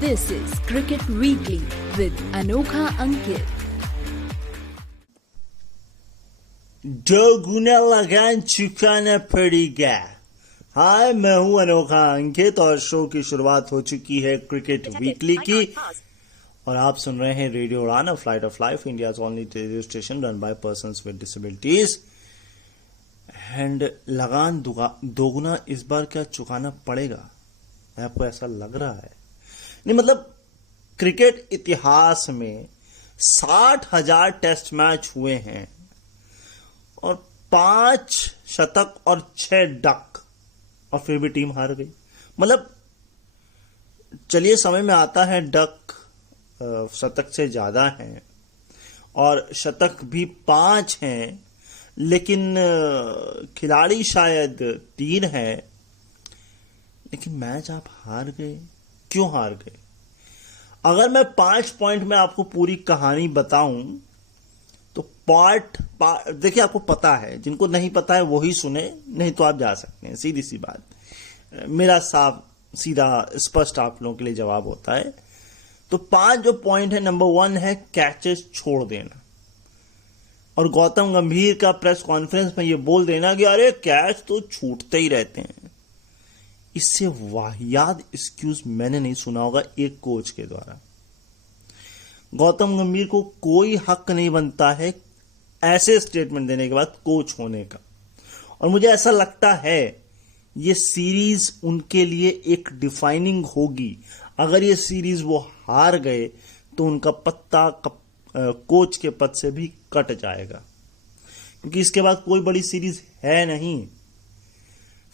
This is Cricket Weekly with Anokha Ankit. दो गुना लगान चुकाना पड़ेगा। हाय, मैं हूं अनोखा अंकित और शो की शुरुआत हो चुकी है क्रिकेट वीकली की और आप सुन रहे हैं रेडियो उड़ान, flight of life, India's only radio station run by persons with disabilities. And लगान दोगुना इस बार क्या चुकाना पड़ेगा? आपको ऐसा लग रहा है? नहीं, मतलब क्रिकेट इतिहास में 60,000 टेस्ट मैच हुए हैं और 5 शतक और 6 डक, और फिर भी टीम हार गई। मतलब चलिए, समय में आता है डक शतक से ज्यादा हैं और शतक भी 5 हैं, लेकिन खिलाड़ी शायद 3 हैं, लेकिन मैच आप हार गए। क्यों हार गए? अगर मैं 5 पॉइंट में आपको पूरी कहानी बताऊं तो देखिए, आपको पता है, जिनको नहीं पता है वही सुने, नहीं तो आप जा सकते हैं। सीधी सी बात, मेरा साफ सीधा स्पष्ट आप लोगों के लिए जवाब होता है। तो 5 जो पॉइंट है, नंबर 1 है कैचेस छोड़ देना, और गौतम गंभीर का प्रेस कॉन्फ्रेंस में ये बोल देना कि अरे कैच तो छूटते ही रहते हैं। इससे वाहियात एक्सक्यूज मैंने नहीं सुना होगा एक कोच के द्वारा। गौतम गंभीर को कोई हक नहीं बनता है ऐसे स्टेटमेंट देने के बाद कोच होने का, और मुझे ऐसा लगता है ये सीरीज उनके लिए एक डिफाइनिंग होगी। अगर ये सीरीज वो हार गए तो उनका पत्ता कोच के पद से भी कट जाएगा, क्योंकि इसके बाद कोई बड़ी सीरीज है नहीं।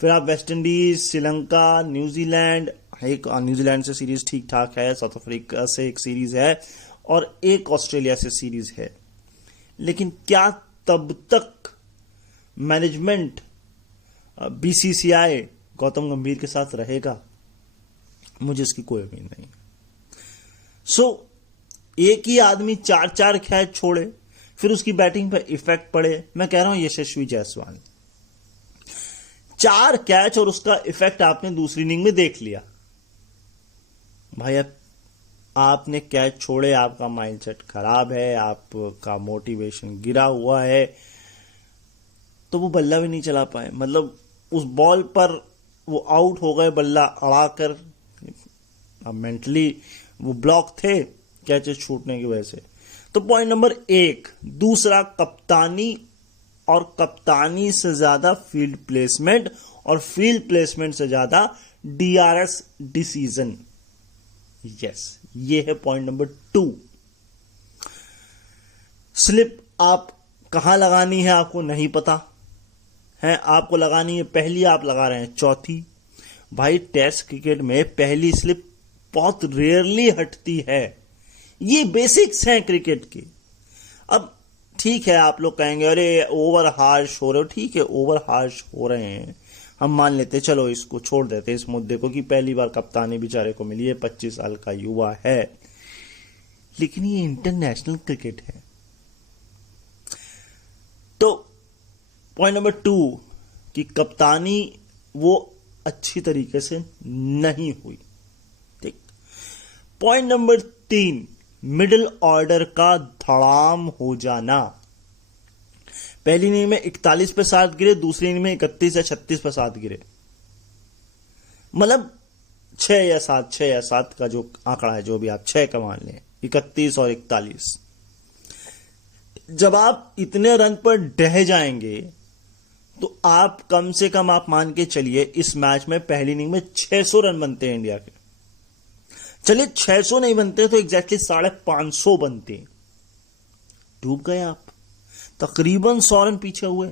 फिर आप वेस्ट इंडीज, श्रीलंका, न्यूजीलैंड, एक न्यूजीलैंड से सीरीज ठीक ठाक है, साउथ अफ्रीका से एक सीरीज है और एक ऑस्ट्रेलिया से सीरीज है। लेकिन क्या तब तक मैनेजमेंट बीसीसीआई गौतम गंभीर के साथ रहेगा? मुझे इसकी कोई उम्मीद नहीं। एक ही आदमी 4-4 कैच छोड़े, फिर उसकी बैटिंग पर इफेक्ट पड़े। मैं कह रहा हूं यशस्वी जायसवाल, 4 कैच और उसका इफेक्ट आपने दूसरी इनिंग में देख लिया। भाई, अब आपने कैच छोड़े, आपका माइंडसेट खराब है, आपका मोटिवेशन गिरा हुआ है, तो वो बल्ला भी नहीं चला पाए। मतलब उस बॉल पर वो आउट हो गए, बल्ला अड़ाकर। अब मेंटली वो ब्लॉक थे कैचेस छूटने की वजह से। तो पॉइंट नंबर 1। दूसरा, कप्तानी, और कप्तानी से ज्यादा फील्ड प्लेसमेंट, और फील्ड प्लेसमेंट से ज्यादा डीआरएस डिसीजन। यस, ये है पॉइंट नंबर 2। स्लिप आप कहां लगानी है आपको नहीं पता है। आपको लगानी है पहली, आप लगा रहे हैं चौथी। भाई, टेस्ट क्रिकेट में पहली स्लिप बहुत रेयरली हटती है। ये बेसिक्स हैं क्रिकेट के। अब ठीक है, आप लोग कहेंगे अरे ओवर हार्श हो रहे हो। ठीक है, ओवर हार्श हो रहे हैं, हम मान लेते, चलो इसको छोड़ देते इस मुद्दे को कि पहली बार कप्तानी बेचारे को मिली है, 25 साल का युवा है, लेकिन ये इंटरनेशनल क्रिकेट है। तो पॉइंट नंबर 2 कि कप्तानी वो अच्छी तरीके से नहीं हुई। ठीक। पॉइंट नंबर 3, मिडिल ऑर्डर का धड़ाम हो जाना। पहली इनिंग में 41 पे 7 गिरे, दूसरी इनिंग में 31 या 36 पे 7 गिरे। मतलब 6 या 7 का जो आंकड़ा है, जो भी आप 6 का मान लें, 31 और 41। जब आप इतने रन पर ढह जाएंगे तो आप कम से कम आप मान के चलिए इस मैच में पहली इनिंग में 600 रन बनते हैं इंडिया के। चलिए 600 नहीं बनते तो एग्जैक्टली 550 बनते। डूब गए आप, तकरीबन 100 रन पीछे हुए।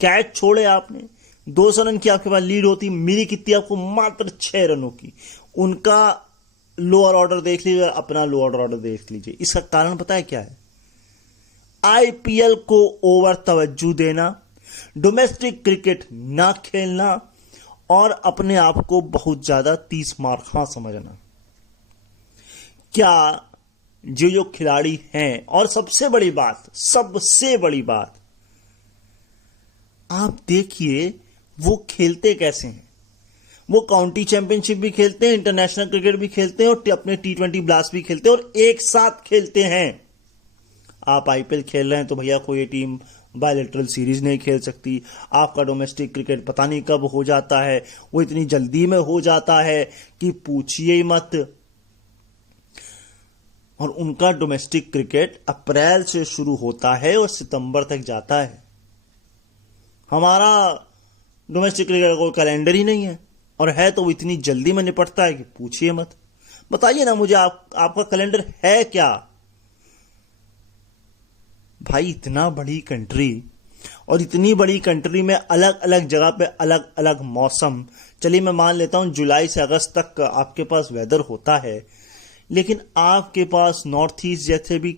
कैच छोड़े आपने, 200 रन की आपके पास लीड होती, मिली कितनी आपको? मात्र 6 रनों की। उनका लोअर ऑर्डर देख लीजिए, अपना लोअर ऑर्डर देख लीजिए। इसका कारण पता है क्या है? आईपीएल को ओवर तवज्जो देना, डोमेस्टिक क्रिकेट ना खेलना, और अपने आप को बहुत ज्यादा 30 मार्खा समझना। क्या जो खिलाड़ी हैं, और सबसे बड़ी बात आप देखिए वो खेलते कैसे हैं। वो काउंटी चैंपियनशिप भी खेलते हैं, इंटरनेशनल क्रिकेट भी खेलते हैं और अपने T20 ब्लास्ट भी खेलते हैं और एक साथ खेलते हैं। आप IPL खेल रहे हैं तो भैया कोई टीम बायलैटरल सीरीज नहीं खेल सकती। आपका डोमेस्टिक क्रिकेट पता नहीं कब हो जाता है, वो इतनी जल्दी में हो जाता है कि पूछिए ही मत। और उनका डोमेस्टिक क्रिकेट अप्रैल से शुरू होता है और सितंबर तक जाता है। हमारा डोमेस्टिक क्रिकेट का कोई कैलेंडर ही नहीं है, और है तो वो इतनी जल्दी में निपटता है कि पूछिए मत। बताइए ना मुझे, आपका कैलेंडर है क्या भाई? इतना बड़ी कंट्री, और इतनी बड़ी कंट्री में अलग अलग जगह पे अलग अलग मौसम। चलिए मैं मान लेता हूं जुलाई से अगस्त तक आपके पास वेदर होता है, लेकिन आपके पास नॉर्थ ईस्ट जैसे भी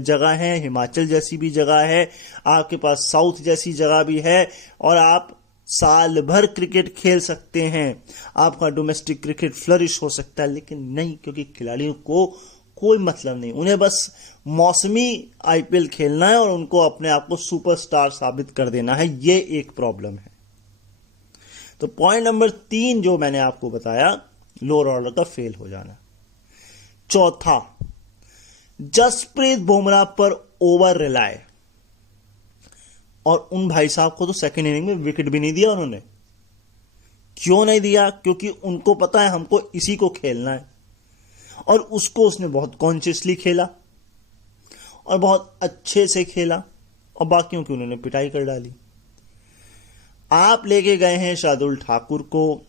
जगह है, हिमाचल जैसी भी जगह है, आपके पास साउथ जैसी जगह भी है, और आप साल भर क्रिकेट खेल सकते हैं। आपका डोमेस्टिक क्रिकेट फ्लरिश हो सकता है, लेकिन नहीं, क्योंकि खिलाड़ियों को कोई मतलब नहीं, उन्हें बस मौसमी IPL खेलना है और उनको अपने आप को सुपरस्टार साबित कर देना है। ये एक प्रॉब्लम है। तो पॉइंट नंबर 3 जो मैंने आपको बताया, लोअर ऑर्डर का फेल हो जाना। चौथा, जसप्रीत बुमराह पर ओवर रिलाय, और उन भाई साहब को तो सेकंड इनिंग में विकेट भी नहीं दिया उन्होंने। क्यों नहीं दिया? क्योंकि उनको पता है हमको इसी को खेलना है, और उसको उसने बहुत कॉन्शियसली खेला और बहुत अच्छे से खेला, और बाकियों की उन्होंने पिटाई कर डाली। आप लेके गए हैं शार्दुल ठाकुर को,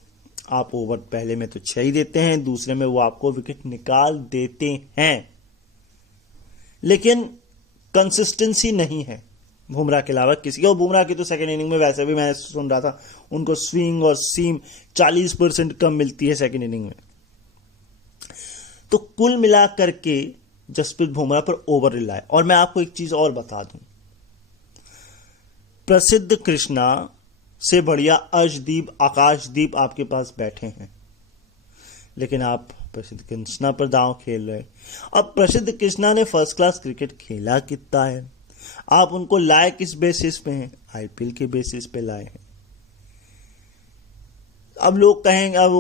आप ओवर पहले में तो 6 ही देते हैं, दूसरे में वो आपको विकेट निकाल देते हैं, लेकिन कंसिस्टेंसी नहीं है बुमराह के अलावा किसी का। और बुमराह की तो सेकंड इनिंग में वैसे भी मैंने सुन रहा था उनको स्विंग और सीम 40% कम मिलती है सेकंड इनिंग में। तो कुल मिलाकर के जसप्रीत बुमराह पर ओवर रिलाय। और मैं आपको एक चीज और बता दूं, प्रसिद्ध कृष्णा से बढ़िया अर्शदीप, आकाशदीप आपके पास बैठे हैं, लेकिन आप प्रसिद्ध कृष्णा पर दांव खेल रहे हैं। अब प्रसिद्ध कृष्णा ने फर्स्ट क्लास क्रिकेट खेला कितना है, आप उनको लाए किस बेसिस पे हैं? IPL के बेसिस पे लाए हैं। अब लोग कहेंगे, अब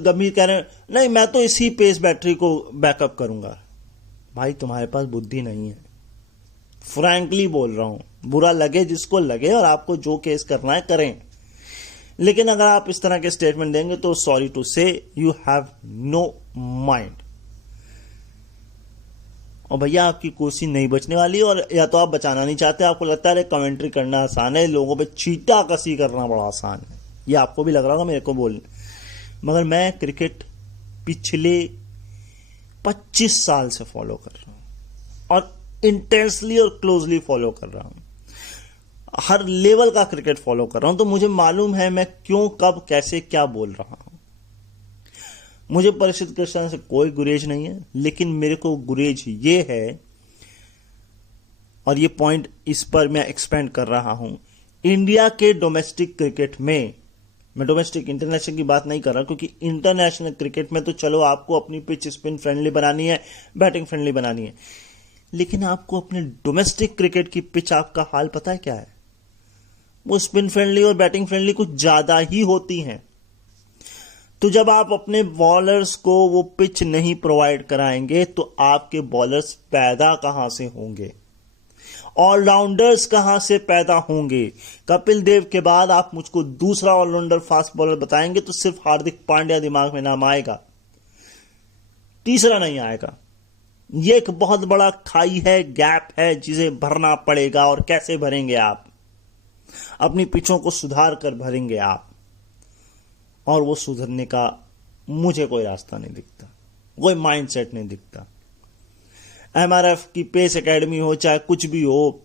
गंभीर कह रहे हैं नहीं मैं तो इसी पेस बैटरी को बैकअप करूंगा। भाई तुम्हारे पास बुद्धि नहीं है, फ्रैंकली बोल रहा हूं, बुरा लगे जिसको लगे, और आपको जो केस करना है करें, लेकिन अगर आप इस तरह के स्टेटमेंट देंगे तो सॉरी टू से यू हैव नो माइंड। और भैया आपकी कुर्सी नहीं बचने वाली, और या तो आप बचाना नहीं चाहते, आपको लगता है कमेंट्री करना आसान है, लोगों पे चीटा कसी करना बड़ा आसान है। ये आपको भी लग रहा होगा मेरे को बोलने, मगर मैं क्रिकेट पिछले 25 साल से फॉलो कर रहा हूं, और इंटेंसली और क्लोजली फॉलो कर रहा हूं, हर लेवल का क्रिकेट फॉलो कर रहा हूं। तो मुझे मालूम है मैं क्यों, कब, कैसे, क्या बोल रहा हूं। मुझे प्रसिद्ध कृष्णा से कोई गुरेज नहीं है, लेकिन मेरे को गुरेज ये है, और ये पॉइंट इस पर मैं एक्सपेंड कर रहा हूं, इंडिया के डोमेस्टिक क्रिकेट में, मैं डोमेस्टिक इंटरनेशनल की बात नहीं कर रहा, क्योंकि इंटरनेशनल क्रिकेट में तो चलो आपको अपनी पिच स्पिन फ्रेंडली बनानी है, बैटिंग फ्रेंडली बनानी है, लेकिन आपको अपने डोमेस्टिक क्रिकेट की पिच आपका हाल पता है क्या है? वो स्पिन फ्रेंडली और बैटिंग फ्रेंडली कुछ ज्यादा ही होती हैं। तो जब आप अपने बॉलर्स को वो पिच नहीं प्रोवाइड कराएंगे तो आपके बॉलर्स पैदा कहां से होंगे, ऑलराउंडर्स कहां से पैदा होंगे? कपिल देव के बाद आप मुझको दूसरा ऑलराउंडर फास्ट बॉलर बताएंगे तो सिर्फ हार्दिक पांड्या दिमाग में नाम आएगा, तीसरा नहीं आएगा। ये एक बहुत बड़ा खाई है, गैप है, जिसे भरना पड़ेगा। और कैसे भरेंगे आप? अपनी पिचों को सुधार कर भरेंगे आप, और वो सुधरने का मुझे कोई रास्ता नहीं दिखता, कोई माइंडसेट नहीं दिखता। MRF की पेस एकेडमी हो, चाहे कुछ भी हो,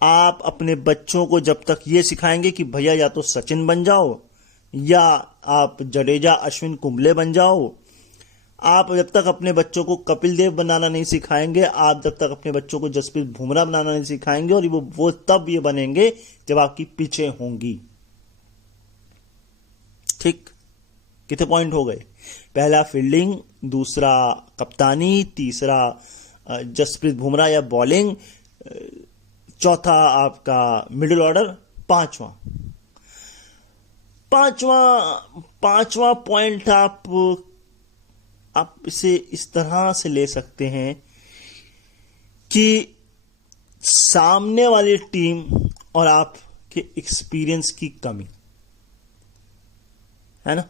आप अपने बच्चों को जब तक ये सिखाएंगे कि भैया या तो सचिन बन जाओ या आप जडेजा, अश्विन, कुंबले बन जाओ, आप जब तक अपने बच्चों को कपिल देव बनाना नहीं सिखाएंगे, आप जब तक अपने बच्चों को जसप्रीत बुमराह बनाना नहीं सिखाएंगे, और वो तब ये बनेंगे जब आपकी पिचें होंगी। ठीक, कितने पॉइंट हो गए? पहला फील्डिंग, दूसरा कप्तानी, तीसरा जसप्रीत बुमराह या बॉलिंग, चौथा आपका मिडिल ऑर्डर, पांचवा पॉइंट आप इसे इस तरह से ले सकते हैं कि सामने वाली टीम और आपके एक्सपीरियंस की कमी है ना,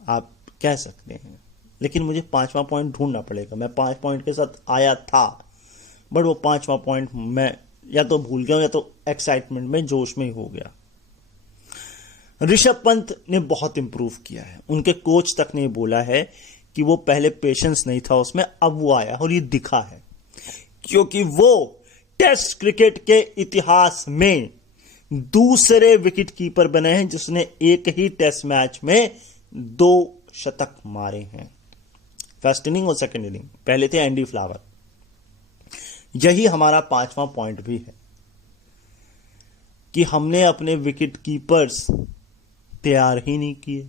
आप कह सकते हैं। लेकिन मुझे पांचवा पॉइंट ढूंढना पड़ेगा। मैं 5 पॉइंट के साथ आया था, बट वो पांचवा पॉइंट मैं या तो भूल गया या तो एक्साइटमेंट में, जोश में ही हो गया। ऋषभ पंत ने बहुत इंप्रूव किया है। उनके कोच तक ने बोला है कि वो पहले पेशेंस नहीं था उसमें, अब वो आया और ये दिखा है, क्योंकि वो टेस्ट क्रिकेट के इतिहास में दूसरे विकेट कीपर बने हैं जिसने एक ही टेस्ट मैच में 2 शतक मारे हैं, फर्स्ट इनिंग और सेकंड इनिंग। पहले थे एंडी फ्लावर। यही हमारा 5वां पॉइंट भी है कि हमने अपने विकेट कीपर्स तैयार ही नहीं किए।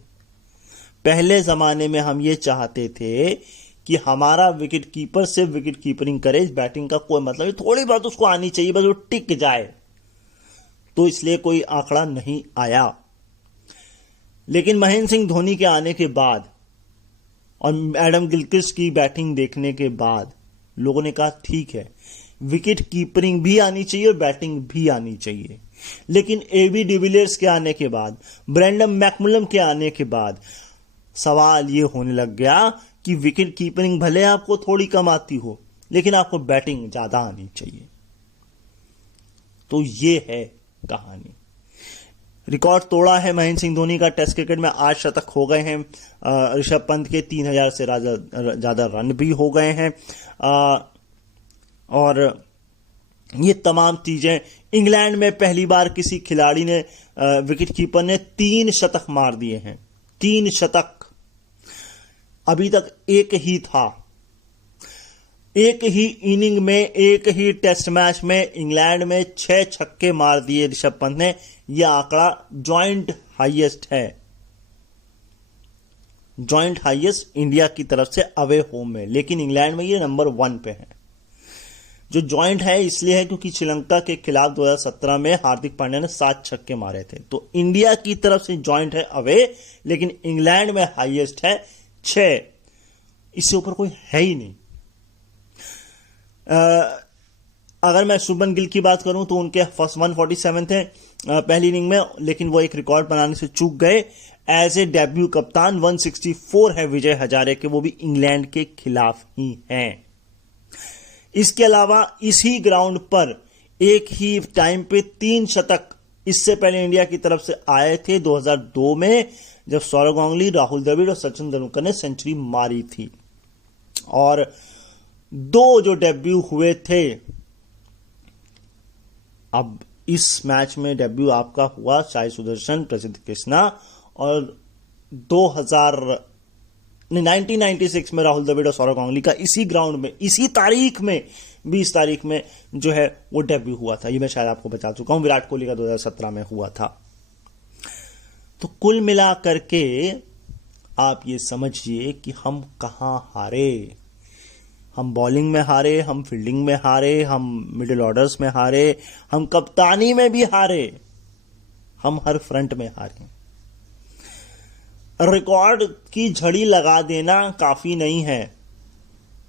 पहले जमाने में हम ये चाहते थे कि हमारा विकेट कीपर सिर्फ विकेट कीपरिंग करे, बैटिंग का कोई मतलब नहीं, थोड़ी बहुत उसको आनी चाहिए, बस वो टिक जाए। तो इसलिए कोई आंकड़ा नहीं आया। लेकिन महेंद्र सिंह धोनी के आने के बाद और एडम गिलक्रिस्ट की बैटिंग देखने के बाद लोगों ने कहा ठीक है, विकेट कीपरिंग भी आनी चाहिए और बैटिंग भी आनी चाहिए। लेकिन एबी डिविलियर्स के आने के बाद, ब्रेंडन मैकमुलम के आने के बाद सवाल यह होने लग गया कि विकेट कीपरिंग भले आपको थोड़ी कम आती हो, लेकिन आपको बैटिंग ज्यादा आनी चाहिए। तो ये है कहानी। रिकॉर्ड तोड़ा है महेंद्र सिंह धोनी का। टेस्ट क्रिकेट में 8 शतक हो गए हैं। ऋषभ पंत के 3000 से ज्यादा रन भी हो गए हैं। और ये तमाम चीजें, इंग्लैंड में पहली बार किसी खिलाड़ी ने, विकेट कीपर ने 3 शतक मार दिए हैं। 3 शतक। अभी तक एक ही था। एक ही इनिंग में, एक ही टेस्ट मैच में इंग्लैंड में 6 छक्के मार दिए ऋषभ पंत ने। यह आंकड़ा जॉइंट हाईएस्ट है, जॉइंट हाईएस्ट इंडिया की तरफ से अवे होम में। लेकिन इंग्लैंड में ये नंबर 1 पे है। जो जॉइंट है इसलिए है क्योंकि श्रीलंका के खिलाफ 2017 में हार्दिक पांड्या ने 7 छक्के मारे थे। तो इंडिया की तरफ से जॉइंट है अवे, लेकिन इंग्लैंड में हाईएस्ट है 6। इससे ऊपर कोई है ही नहीं। अगर मैं शुभमन गिल की बात करूं तो उनके फर्स्ट 147 थे पहली इनिंग में, लेकिन वो एक रिकॉर्ड बनाने से चूक गए। एज ए डेब्यू कप्तान 164 है विजय हजारे के, वो भी इंग्लैंड के खिलाफ ही हैं। इसके अलावा इसी ग्राउंड पर एक ही टाइम पे 3 शतक इससे पहले इंडिया की तरफ से आए थे 2002 में, जब सौरव गांगुली, राहुल द्रविड़ और सचिन तेंदुलकर ने सेंचुरी मारी थी। और 2 जो डेब्यू हुए थे, अब इस मैच में डेब्यू आपका हुआ साई सुदर्शन, प्रसिद्ध कृष्णा, और 1996 में राहुल द्रविड़ और सौरव गांगुली का इसी ग्राउंड में, इसी तारीख में, 20 तारीख में जो है वो डेब्यू हुआ था। ये मैं शायद आपको बता चुका हूं। विराट कोहली का 2017 में हुआ था। तो कुल मिलाकर के आप ये समझिए कि हम कहां हारे। हम बॉलिंग में हारे, हम फील्डिंग में हारे, हम मिडिल ऑर्डर्स में हारे, हम कप्तानी में भी हारे, हम हर फ्रंट में हारे। रिकॉर्ड की झड़ी लगा देना काफी नहीं है।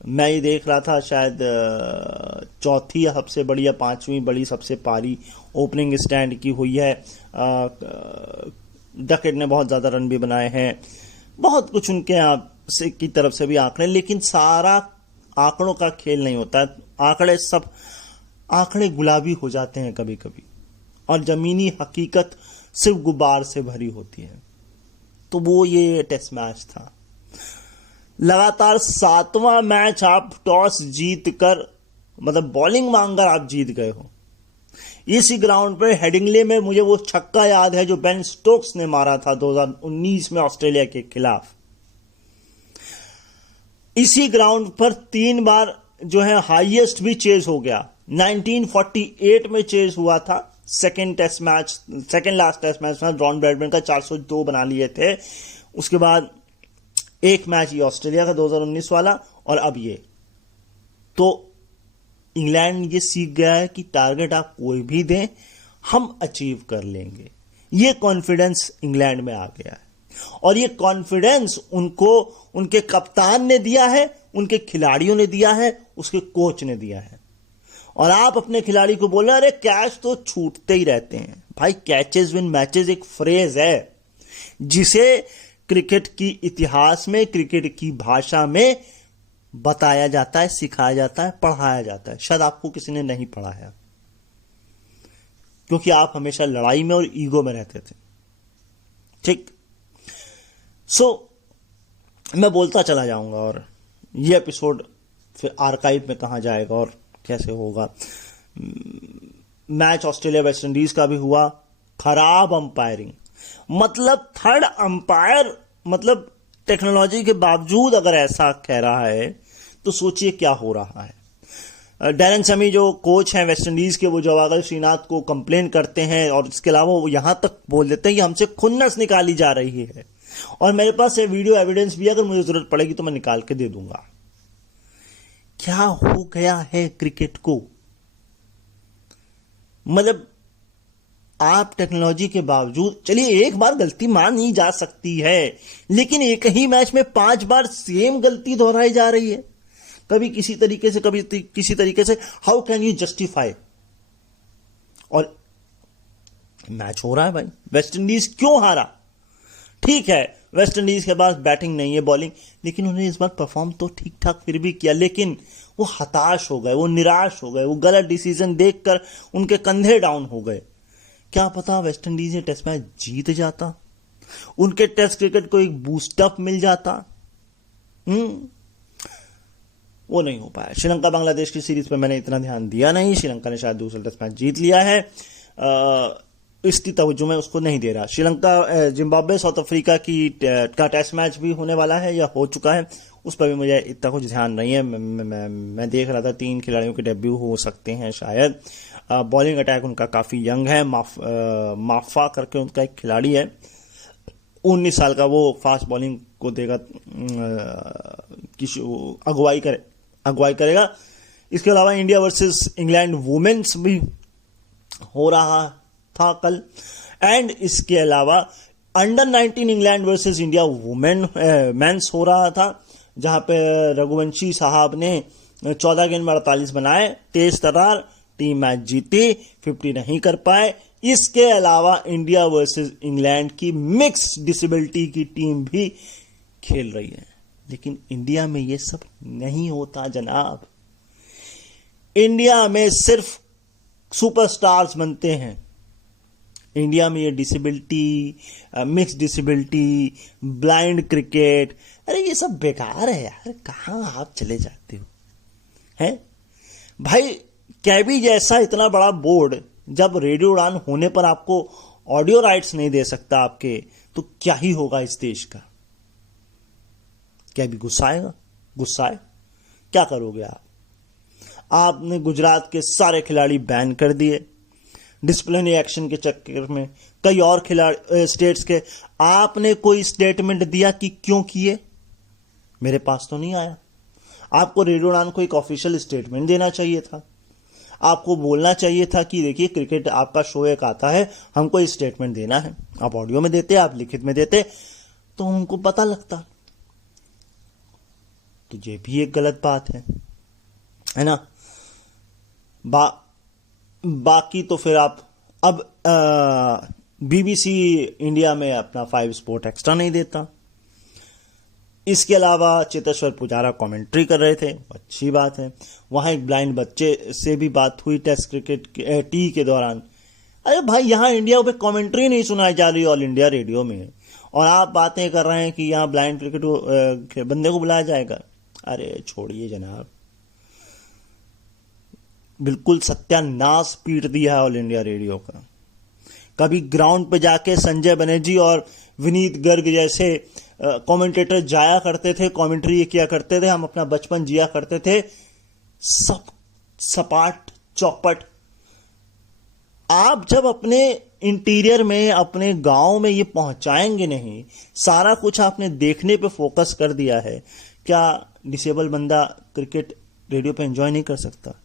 मैं ये देख रहा था, शायद 4थी सबसे बड़ी या 5वीं बड़ी सबसे पारी ओपनिंग स्टैंड की हुई है। डकेट ने बहुत ज्यादा रन भी बनाए हैं, बहुत कुछ उनके की तरफ से भी आंकड़े। लेकिन सारा आंकड़ों का खेल नहीं होता। आंकड़े गुलाबी हो जाते हैं कभी कभी, और जमीनी हकीकत सिर्फ गुबार से भरी होती है। तो वो ये टेस्ट मैच था। लगातार 7वां मैच आप टॉस जीत कर, मतलब बॉलिंग मांगकर आप जीत गए हो। इसी ग्राउंड पर हेडिंगले में मुझे वो छक्का याद है जो बेन स्टोक्स ने मारा था 2019 में ऑस्ट्रेलिया के खिलाफ। इसी ग्राउंड पर 3 बार जो है हाईएस्ट भी चेज हो गया। 1948 में चेज हुआ था, सेकेंड लास्ट टेस्ट मैच में जॉन ब्रैडमैन का 402 बना लिए थे। उसके बाद एक मैच ये ऑस्ट्रेलिया का 2019 वाला, और अब ये। तो इंग्लैंड ये सीख गया है कि टारगेट आप कोई भी दें, हम अचीव कर लेंगे। ये कॉन्फिडेंस इंग्लैंड में आ गया है और ये कॉन्फिडेंस उनको उनके कप्तान ने दिया है, उनके खिलाड़ियों ने दिया है, उसके कोच ने दिया है। और आप अपने खिलाड़ी को बोल रहे अरे कैच तो छूटते ही रहते हैं। भाई कैचेस विन मैचेस एक फ्रेज है जिसे क्रिकेट की इतिहास में, क्रिकेट की भाषा में बताया जाता है, सिखाया जाता है, पढ़ाया जाता है। शायद आपको किसी ने नहीं पढ़ाया क्योंकि आप हमेशा लड़ाई में और ईगो में रहते थे। ठीक, मैं बोलता चला जाऊंगा और ये एपिसोड फिर आर्काइव में कहां जाएगा और कैसे होगा। मैच ऑस्ट्रेलिया वेस्ट इंडीज का भी हुआ, खराब अंपायरिंग, मतलब थर्ड अंपायर, मतलब टेक्नोलॉजी के बावजूद अगर ऐसा कह रहा है तो सोचिए क्या हो रहा है। डैरेन समी जो कोच हैं वेस्ट इंडीज के, वो जवागल श्रीनाथ को कंप्लेन करते हैं और इसके अलावा वो यहां तक बोल देते हैं कि हमसे खुन्नस निकाली जा रही है। और मेरे पास ये वीडियो एविडेंस भी, अगर मुझे जरूरत पड़ेगी तो मैं निकाल के दे दूंगा। क्या हो गया है क्रिकेट को? मतलब आप टेक्नोलॉजी के बावजूद, चलिए एक बार गलती मानी जा सकती है, लेकिन एक ही मैच में 5 बार सेम गलती दोहराई जा रही है, कभी किसी तरीके से, कभी किसी तरीके से। How can you justify? और मैच हो रहा है भाई, वेस्ट इंडीज क्यों हारा? ठीक है, वेस्ट इंडीज के पास बैटिंग नहीं है, बॉलिंग, लेकिन उन्होंने इस बार परफॉर्म तो ठीक ठाक फिर भी किया, लेकिन वो हताश हो गए, वो निराश हो गए, वो गलत डिसीजन देखकर उनके कंधे डाउन हो गए। क्या पता वेस्ट इंडीज ने टेस्ट मैच जीत जाता, उनके टेस्ट क्रिकेट को एक बूस्टअप मिल जाता। वो नहीं हो पाया। श्रीलंका बांग्लादेश की सीरीज पे मैंने इतना ध्यान दिया नहीं, श्रीलंका ने शायद दूसरा टेस्ट मैच जीत लिया है, इसकी तवज्जो मैं उसको नहीं दे रहा। श्रीलंका जिम्बाब्वे साउथ अफ्रीका का टेस्ट मैच भी होने वाला है या हो चुका है, उस पर भी मुझे इतना कुछ ध्यान नहीं है। मैं देख रहा था 3 खिलाड़ियों के डेब्यू हो सकते हैं शायद। बॉलिंग अटैक उनका काफी यंग है, माफा करके उनका एक खिलाड़ी है, 19 साल का, वो फास्ट बॉलिंग को देगा, अगुवाई करेगा। इसके अलावा इंडिया वर्सेस इंग्लैंड वुमेन्स भी हो रहा था कल, एंड इसके अलावा under 19 England versus India men's हो रहा था, जहां पे रघुवंशी साहब ने 14 गेंद में 48 बनाए, तेज तर्रार, टीम मैच जीती, 50 नहीं कर पाए। इसके अलावा इंडिया वर्सेस इंग्लैंड की मिक्स डिसेबिलिटी की टीम भी खेल रही है, लेकिन इंडिया में ये सब नहीं होता जनाब। इंडिया में सिर्फ सुपरस्टार्स बनते हैं। इंडिया में ये disability, mix disability, blind cricket, अरे ये सब बेकार है यार, कहां आप चले जाते हो हैं भाई। कैबी जैसा इतना बड़ा बोर्ड जब रेडियो उड़ान होने पर आपको ऑडियो राइट्स नहीं दे सकता आपके, तो क्या ही होगा इस देश का। कैबी गुस्साएगा, गुस्साए, क्या करोगे आप? आपने गुजरात के सारे खिलाड़ी बैन कर दिए डिसिप्लिनरी एक्शन के चक्कर में, कई और खिलाड़ी स्टेट्स के। आपने कोई स्टेटमेंट दिया कि क्यों किए? मेरे पास तो नहीं आया। आपको रेडियो उड़ान को एक ऑफिशियल स्टेटमेंट देना चाहिए था, आपको बोलना चाहिए था कि देखिए क्रिकेट आपका शो एक आता है, हमको एक स्टेटमेंट देना है। आप ऑडियो में देते, आप लिखित में देते तो हमको पता लगता। तो ये भी एक गलत बात है ना। बाकी तो फिर आप अब बीबीसी इंडिया में अपना 5 स्पोर्ट एक्स्ट्रा नहीं देता। इसके अलावा चेतेश्वर पुजारा कमेंट्री कर रहे थे, अच्छी बात है। वहां एक ब्लाइंड बच्चे से भी बात हुई टेस्ट क्रिकेट टी के दौरान। अरे भाई, यहां इंडिया पे कमेंट्री नहीं सुनाई जा रही ऑल इंडिया रेडियो में, और आप बातें कर रहे हैं कि यहां ब्लाइंड क्रिकेट बंदे को बुलाया जाएगा। अरे छोड़िए जनाब, बिल्कुल सत्यानाश पीट दिया है ऑल इंडिया रेडियो का। कभी ग्राउंड पे जाके संजय बनर्जी और विनीत गर्ग जैसे कमेंटेटर जाया करते थे, कमेंट्री किया करते थे, हम अपना बचपन जिया करते थे, सब सपाट चौपट। आप जब अपने इंटीरियर में, अपने गांव में ये पहुंचाएंगे नहीं, सारा कुछ आपने देखने पे फोकस कर दिया है, क्या डिसेबल बंदा क्रिकेट रेडियो पे एंजॉय नहीं कर सकता?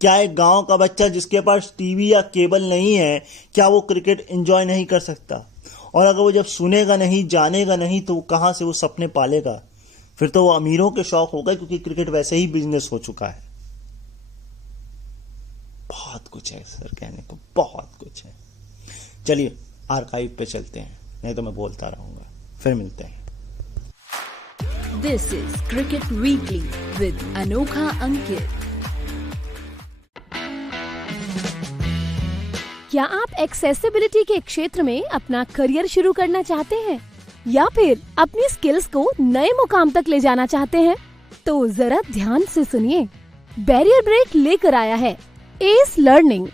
क्या एक गांव का बच्चा जिसके पास टीवी या केबल नहीं है, क्या वो क्रिकेट एंजॉय नहीं कर सकता? और अगर वो जब सुनेगा नहीं, जानेगा नहीं, तो कहाँ से वो सपने पालेगा? फिर तो वो अमीरों के शौक होगा, क्योंकि क्रिकेट वैसे ही बिजनेस हो चुका है। बहुत कुछ है सर कहने को, बहुत कुछ है। चलिए आर्काइव पे चलते हैं, नहीं तो मैं बोलता रहूंगा। फिर मिलते हैं। This is Cricket Weekly with Anokha Ankit. क्या आप एक्सेसिबिलिटी के क्षेत्र में अपना करियर शुरू करना चाहते हैं या फिर अपनी स्किल्स को नए मुकाम तक ले जाना चाहते हैं? तो जरा ध्यान से सुनिए। बैरियर ब्रेक लेकर आया है एस लर्निंग,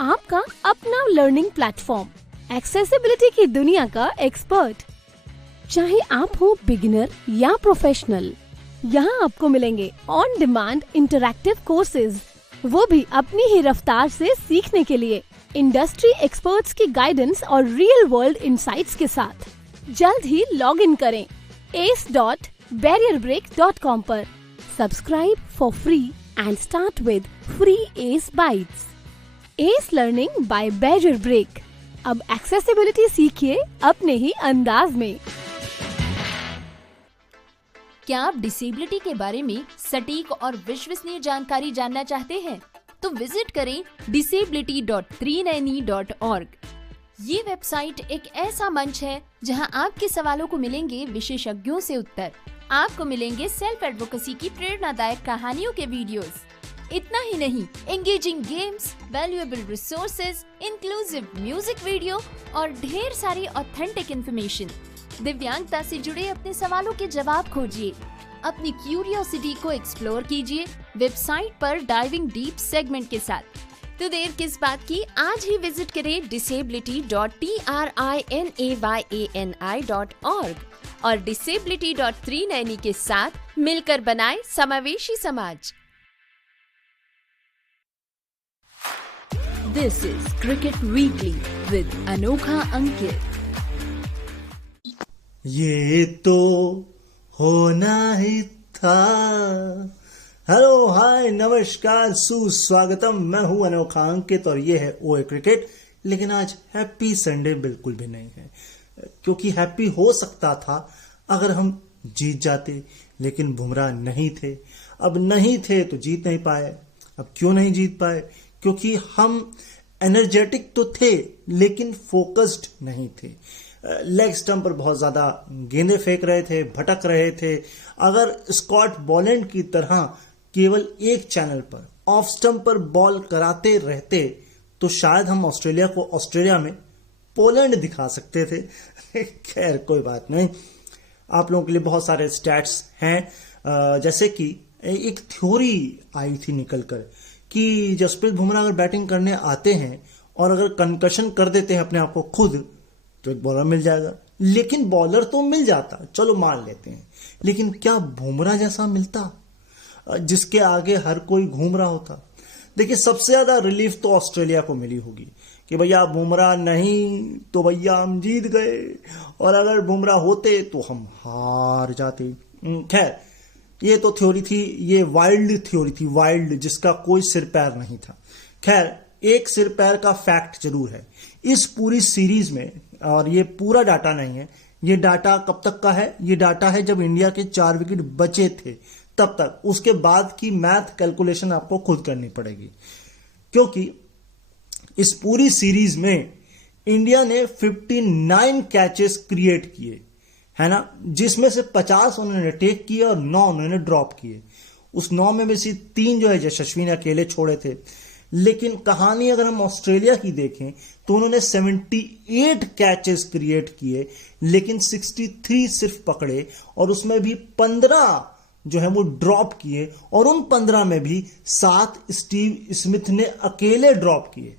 आपका अपना लर्निंग प्लेटफॉर्म। एक्सेसिबिलिटी की दुनिया का एक्सपर्ट, चाहे आप हो बिगिनर या प्रोफेशनल, यहाँ आपको मिलेंगे ऑन डिमांड इंटरैक्टिव कोर्सेज, वो भी अपनी ही रफ्तार से सीखने के लिए, इंडस्ट्री एक्सपर्ट्स की गाइडेंस और रियल वर्ल्ड इनसाइट्स के साथ। जल्द ही लॉग इन करें ace.barrierbreak.com पर। Subscribe for free and start with free ace bytes. Ace learning by barrier break. अब एक्सेसिबिलिटी सीखिए अपने ही अंदाज में। क्या आप डिसेबिलिटी के बारे में सटीक और विश्वसनीय जानकारी जानना चाहते हैं? तो विजिट करें disability.390.org। ये वेबसाइट एक ऐसा मंच है जहां आपके सवालों को मिलेंगे विशेषज्ञों से उत्तर। आपको मिलेंगे सेल्फ एडवोकेसी की प्रेरणादायक कहानियों के वीडियोस। इतना ही नहीं, engaging games, valuable resources, inclusive music video और ढेर सारी ऑथेंटिक इन्फॉर्मेशन। दिव्यांगता से जुड़े अपने सवालों के जवाब खोजिए, अपनी क्यूरियोसिटी को एक्सप्लोर कीजिए वेबसाइट पर डाइविंग डीप सेगमेंट के साथ। तो देर किस बात की, आज ही विजिट करें disability.trinayani.org और disability.390 के साथ मिलकर बनाए समावेशी समाज। This is Cricket Weekly with Anokha Ankit. ये तो होना ही था। हेलो, हाय, नमस्कार, सुस्वागतम। मैं हूं अनोखा अंकित और ये है ओए क्रिकेट। लेकिन आज हैप्पी संडे बिल्कुल भी नहीं है, क्योंकि हैप्पी हो सकता था अगर हम जीत जाते, लेकिन बुमराह नहीं थे। अब नहीं थे तो जीत नहीं पाए। अब क्यों नहीं जीत पाए? क्योंकि हम एनर्जेटिक तो थे लेकिन फोकस्ड नहीं थे। लेग स्टंप पर बहुत ज्यादा गेंदें फेंक रहे थे, भटक रहे थे। अगर स्कॉट बॉलैंड की तरह केवल एक चैनल पर ऑफ स्टंप पर बॉल कराते रहते तो शायद हम ऑस्ट्रेलिया को ऑस्ट्रेलिया में पोलैंड दिखा सकते थे। खैर कोई बात नहीं, आप लोगों के लिए बहुत सारे स्टैट्स हैं। जैसे कि एक थ्योरी आई थी निकलकर कि जसप्रीत बुमराह अगर बैटिंग करने आते हैं और अगर कंकशन कर देते हैं अपने आप को खुद, तो एक बॉलर मिल जाएगा। लेकिन बॉलर तो मिल जाता, चलो मान लेते हैं, लेकिन क्या बुमराह जैसा मिलता जिसके आगे हर कोई घूम रहा होता? देखिए, सबसे ज्यादा रिलीफ तो ऑस्ट्रेलिया को मिली होगी कि भैया बुमराह नहीं तो भैया हम जीत गए, और अगर बुमराह होते तो हम हार जाते। खैर, ये तो थ्योरी थी, ये वाइल्ड थ्योरी थी, वाइल्ड, जिसका कोई सिर पैर नहीं था। खैर, एक सिर पैर का फैक्ट जरूर है इस पूरी सीरीज में, और ये पूरा डाटा नहीं है। ये डाटा कब तक का है? ये डाटा है जब इंडिया के 4 विकेट बचे थे तब तक। उसके बाद की मैथ कैलकुलेशन आपको खुद करनी पड़ेगी, क्योंकि इस पूरी सीरीज में इंडिया ने 59 कैचेस क्रिएट किए, है ना, जिसमें से 50 उन्होंने टेक किए और 9 उन्होंने ड्रॉप किए। उस 9 में से 3 जो है यशस्वी ने अकेले छोड़े थे। लेकिन कहानी अगर हम ऑस्ट्रेलिया की देखें तो उन्होंने 78 कैचेस क्रिएट किए, लेकिन 63 सिर्फ पकड़े, और उसमें भी 15 जो है वो ड्रॉप किए, और उन 15 में भी 7 स्टीव स्मिथ ने अकेले ड्रॉप किए।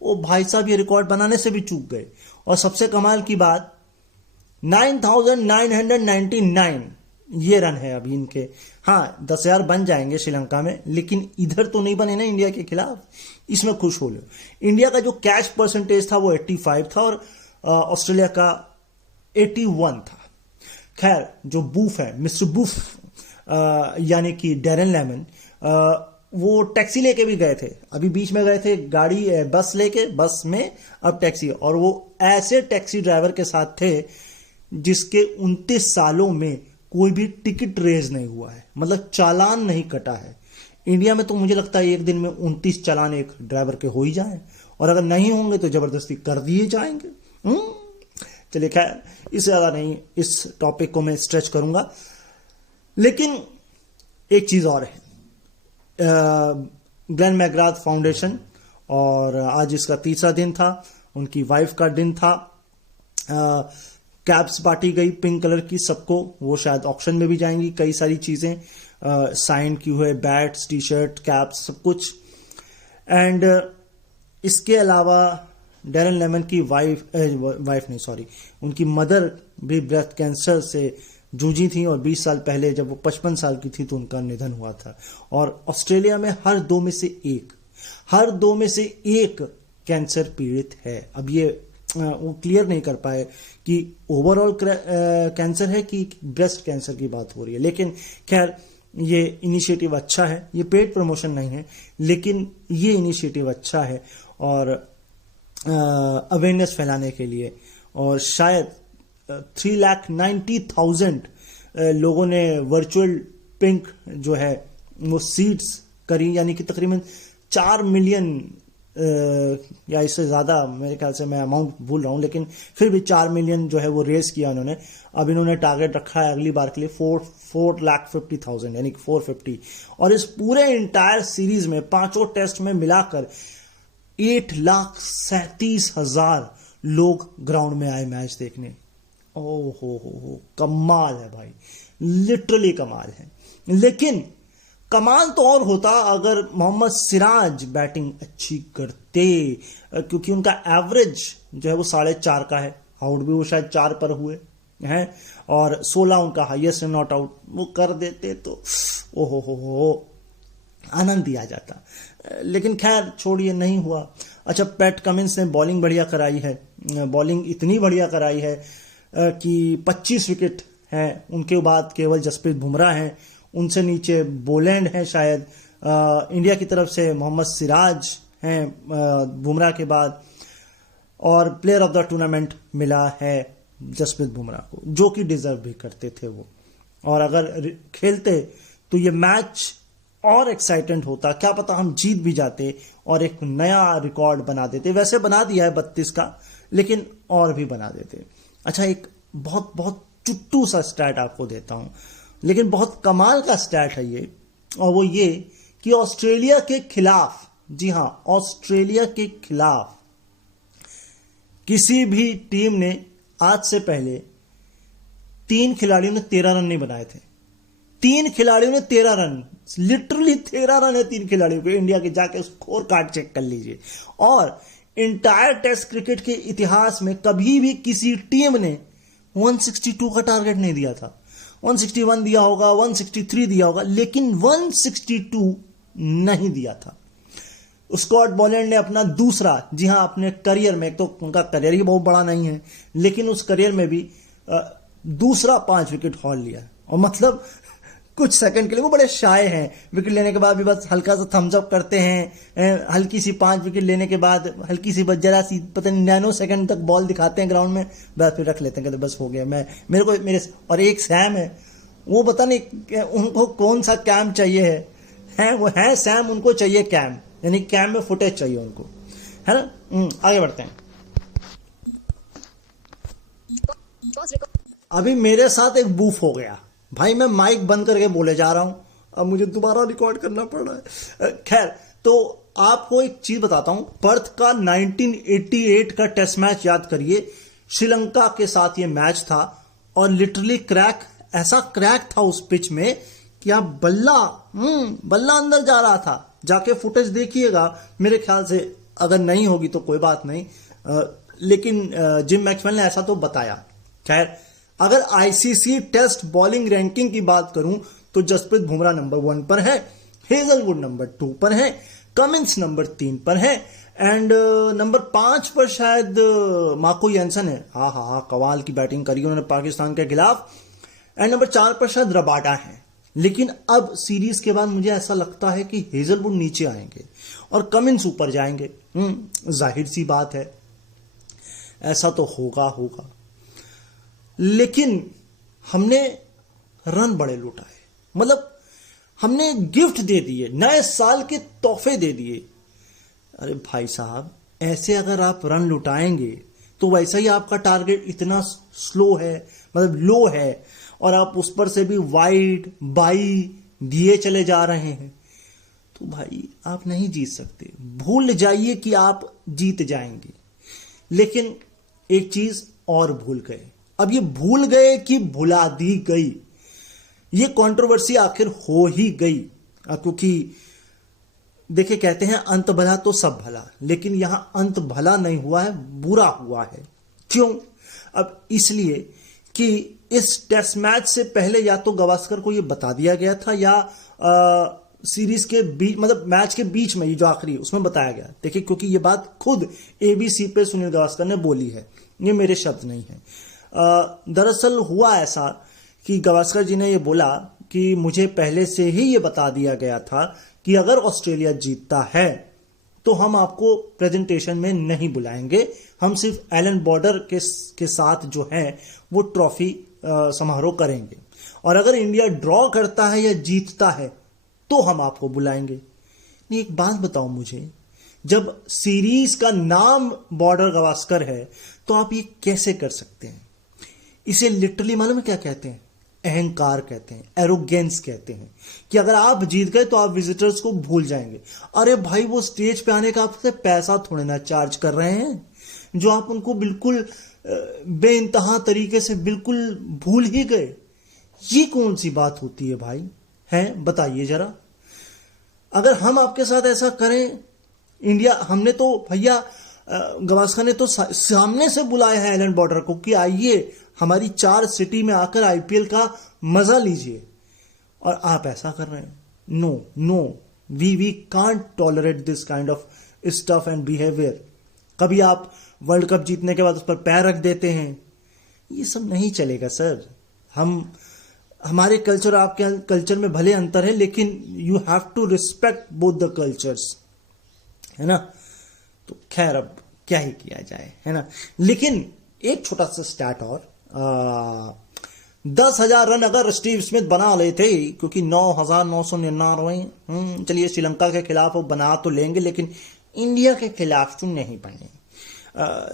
वो भाई साहब ये रिकॉर्ड बनाने से भी चूक गए। और सबसे कमाल की बात, 9,999 ये रन है अभी इनके। हाँ, 10,000 बन जाएंगे श्रीलंका में, लेकिन इधर तो नहीं बने ना इंडिया के खिलाफ। इसमें खुश हो लो। इंडिया का जो कैच परसेंटेज था वो 85 था और ऑस्ट्रेलिया का 81 था। खैर, जो बूफ है, मिस्टर बूफ, यानी कि डैरेन लेमन, वो टैक्सी लेके भी गए थे, अभी बीच में गए थे गाड़ी बस लेके, बस में अब टैक्सी, और वो ऐसे टैक्सी ड्राइवर के साथ थे जिसके 29 सालों में कोई भी टिकट रेज नहीं हुआ है, मतलब चालान नहीं कटा है। इंडिया में तो मुझे लगता है एक दिन में 29 चालान एक ड्राइवर के हो ही जाए, और अगर नहीं होंगे तो जबरदस्ती कर दिए जाएंगे। चलिए खैर, इससे ज्यादा नहीं इस टॉपिक को मैं स्ट्रेच करूंगा। लेकिन एक चीज और है, ग्लेन मैकग्राथ फाउंडेशन, और आज इसका तीसरा दिन था, उनकी वाइफ का दिन था। कैप्स बांटी गई पिंक कलर की सबको, वो शायद ऑक्शन में भी जाएंगी, कई सारी चीजें साइन की हुए, बैट्स, टी शर्ट, कैप्स, सब कुछ। एंड इसके अलावा डैरेन लेमन की उनकी मदर भी ब्रेस्ट कैंसर से जूझी थी, और 20 साल पहले जब वो 55 साल की थी तो उनका निधन हुआ था। और ऑस्ट्रेलिया में हर दो में से एक कैंसर पीड़ित है। अब ये वो क्लियर नहीं कर पाए कि ओवरऑल कैंसर है कि ब्रेस्ट कैंसर की बात हो रही है, लेकिन खैर ये इनिशिएटिव अच्छा है। ये पेड प्रमोशन नहीं है, लेकिन ये इनिशिएटिव अच्छा है और अवेयरनेस फैलाने के लिए। और शायद 3,90,000 लोगों ने वर्चुअल पिंक जो है वो सीट्स करी, यानी कि तकरीबन 4 मिलियन या इससे ज्यादा, मेरे ख्याल से मैं अमाउंट भूल रहा हूं, लेकिन फिर भी 4 मिलियन जो है वो रेस किया उन्होंने। अब इन्होंने टारगेट रखा है अगली बार के लिए 4,50,000 यानी कि 450। और इस पूरे इंटायर सीरीज में पांचों टेस्ट में मिलाकर 8,37,000 लोग ग्राउंड में आए मैच देखने। ओ हो, कमाल है भाई, लिटरली कमाल है। लेकिन कमाल तो और होता अगर मोहम्मद सिराज बैटिंग अच्छी करते, क्योंकि उनका एवरेज जो है वो 4.5 का है, आउट भी वो शायद 4 पर हुए हैं, और 16 उनका हाईएस्ट नॉट आउट, वो कर देते तो ओहो हो आनंद ही आ जाता। लेकिन खैर छोड़िए, नहीं हुआ। अच्छा, पैट कमिंस ने बॉलिंग बढ़िया कराई है, बॉलिंग इतनी बढ़िया कराई है कि 25 विकेट हैं, उनके बाद केवल जसप्रीत बुमराह हैं, उनसे नीचे बोलैंड है शायद, इंडिया की तरफ से मोहम्मद सिराज हैं बुमराह के बाद, और प्लेयर ऑफ द टूर्नामेंट मिला है जसप्रीत बुमराह को, जो कि डिजर्व भी करते थे वो। और अगर खेलते तो ये मैच और एक्साइटेंट होता, क्या पता हम जीत भी जाते और एक नया रिकॉर्ड बना देते। वैसे बना दिया है 32 का, लेकिन और भी बना देते। अच्छा, एक बहुत बहुत चुट्टू सा स्टैट आपको देता हूं, लेकिन बहुत कमाल का स्टैट है ये, और वो ये कि ऑस्ट्रेलिया के खिलाफ, जी हां, ऑस्ट्रेलिया के खिलाफ किसी भी टीम ने आज से पहले 3 खिलाड़ियों ने 13 रन नहीं बनाए थे। 3 खिलाड़ियों ने 13 रन, लिटरली 13 रन है 3 खिलाड़ियों के। इंडिया के जाके स्कोर कार्ड चेक कर लीजिए। और इंटायर टेस्ट क्रिकेट के इतिहास में कभी भी किसी टीम ने 162 का टारगेट नहीं दिया था। 161 दिया होगा, 163 दिया होगा, लेकिन 162 नहीं दिया था। स्कॉट बोलैंड ने अपना दूसरा, जी हां, अपने करियर में, एक तो उनका करियर ही बहुत बड़ा नहीं है, लेकिन उस करियर में भी दूसरा 5 विकेट हॉल लिया। और मतलब कुछ सेकंड के लिए वो बड़े शाय हैं, विकेट लेने के बाद भी बस हल्का सा थम्स अप करते हैं, हल्की सी 5 विकेट लेने के बाद हल्की सी बस जरा सी पता नहीं नैनो सेकंड तक बॉल दिखाते हैं ग्राउंड में, बस फिर रख लेते हैं, कहते बस हो गया। मेरे और एक सैम है, वो पता नहीं उनको कौन सा कैम चाहिए है वो है सैम, उनको चाहिए कैम, यानी कैम में फुटेज चाहिए उनको, है ना। आगे बढ़ते हैं। अभी मेरे साथ एक बूफ हो गया भाई, मैं माइक बंद करके बोले जा रहा हूं, अब मुझे दोबारा रिकॉर्ड करना पड़ रहा है। खैर, तो आपको एक चीज बताता हूं, पर्थ का 1988 का टेस्ट मैच याद करिए, श्रीलंका के साथ ये मैच था, और लिटरली ऐसा क्रैक था उस पिच में कि आप बल्ला अंदर जा रहा था। जाके फुटेज देखिएगा, मेरे ख्याल से अगर नहीं होगी तो कोई बात नहीं, लेकिन जिम मैक्सवेल ने ऐसा तो बताया। खैर, अगर आईसीसी टेस्ट बॉलिंग रैंकिंग की बात करूं तो जसप्रीत बुमराह नंबर 1 पर है, हेजलवुड नंबर 2 पर है, कमिंस नंबर 3 पर है, एंड नंबर 5 पर शायद मार्को जैनसन है। हाँ, कमाल की बैटिंग करी उन्होंने पाकिस्तान के खिलाफ। एंड नंबर 4 पर शायद रबाडा है। लेकिन अब सीरीज के बाद मुझे ऐसा लगता है कि हेजलवुड नीचे आएंगे और कमिंस ऊपर जाएंगे। जाहिर सी बात है, ऐसा तो होगा। लेकिन हमने रन बड़े लुटाए, मतलब हमने गिफ्ट दे दिए, नए साल के तोहफे दे दिए। अरे भाई साहब, ऐसे अगर आप रन लुटाएंगे तो वैसा ही आपका टारगेट इतना स्लो है, मतलब लो है, और आप उस पर से भी वाइड बाई दिए चले जा रहे हैं, तो भाई आप नहीं जीत सकते। भूल जाइए कि आप जीत जाएंगे। लेकिन एक चीज और भूल गए। अब ये भूल गए कि भुला दी गई, ये कंट्रोवर्सी आखिर हो ही गई, क्योंकि देखिए कहते हैं अंत भला तो सब भला, लेकिन यहां अंत भला नहीं हुआ है, बुरा हुआ है। क्यों? अब इसलिए कि इस टेस्ट मैच से पहले या तो गावस्कर को यह बता दिया गया था, या सीरीज के बीच, मतलब मैच के बीच में, ये जो आखिरी उसमें बताया गया। देखिए, क्योंकि ये बात खुद एबीसी पे सुनील गावस्कर ने बोली है, ये मेरे शब्द नहीं है। दरअसल हुआ ऐसा कि गावस्कर जी ने ये बोला कि मुझे पहले से ही ये बता दिया गया था कि अगर ऑस्ट्रेलिया जीतता है तो हम आपको प्रेजेंटेशन में नहीं बुलाएंगे, हम सिर्फ एलन बॉर्डर के साथ जो है वो ट्रॉफी समारोह करेंगे, और अगर इंडिया ड्रॉ करता है या जीतता है तो हम आपको बुलाएंगे। नहीं, एक बात बताओ मुझे, जब सीरीज का नाम बॉर्डर गावस्कर है तो आप ये कैसे कर सकते हैं? इसे लिटरली मालूम है क्या कहते हैं? अहंकार कहते हैं, एरोगेंस कहते हैं, कि अगर आप जीत गए तो आप विजिटर्स को भूल जाएंगे। अरे भाई, वो स्टेज पे आने का आपसे पैसा थोड़े ना चार्ज कर रहे हैं, जो आप उनको बिल्कुल बेइंतहा तरीके से बिल्कुल भूल ही गए। ये कौन सी बात होती है भाई? हैं, बताइए जरा। अगर हम आपके साथ ऐसा करें, इंडिया, हमने तो भैया गावस्कर ने तो सामने से बुलाया है एलन बॉर्डर को कि आइए हमारी 4 सिटी में आकर आईपीएल का मजा लीजिए, और आप ऐसा कर रहे हैं। No, we can't tolerate this kind of stuff and behaviour. कभी आप वर्ल्ड कप जीतने के बाद उस पर पैर रख देते हैं, ये सब नहीं चलेगा सर। हमारे कल्चर और आपके कल्चर में भले अंतर है, लेकिन you have to respect both the cultures, है ना। तो खैर, अब क्या ही किया जाए, है ना। लेकिन एक छोटा सा स्टैट और, 10,000 रन अगर स्टीव स्मिथ बना लेते, क्योंकि 9,999, चलिए श्रीलंका के खिलाफ वो बना तो लेंगे, लेकिन इंडिया के खिलाफ तो नहीं बने।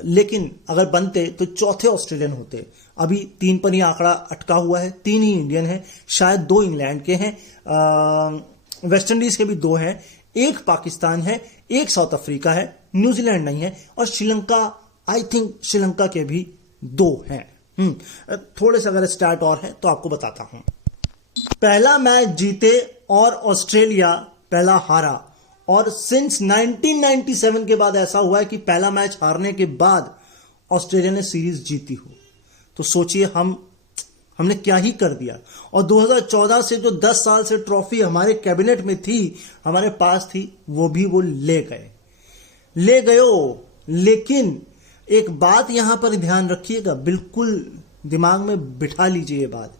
लेकिन अगर बनते तो चौथे ऑस्ट्रेलियन होते। अभी 3 पर ही आंकड़ा अटका हुआ है, 3 ही इंडियन है, शायद 2 इंग्लैंड के हैं, वेस्ट इंडीज के भी 2 हैं, 1 पाकिस्तान है, 1 साउथ अफ्रीका है, न्यूजीलैंड नहीं है, और श्रीलंका, आई थिंक श्रीलंका के भी 2 हैं। थोड़े से अगर स्टार्ट और है तो आपको बताता हूं। पहला मैच जीते और ऑस्ट्रेलिया पहला हारा, और सिंस 1997 के बाद ऐसा हुआ है कि पहला मैच हारने के बाद ऑस्ट्रेलिया ने सीरीज जीती हो। तो सोचिए हमने क्या ही कर दिया। और 2014 से जो 10 साल से ट्रॉफी हमारे कैबिनेट में थी, हमारे पास थी, वो भी वो ले गए। लेकिन एक बात यहां पर ध्यान रखिएगा, बिल्कुल दिमाग में बिठा लीजिए ये बात।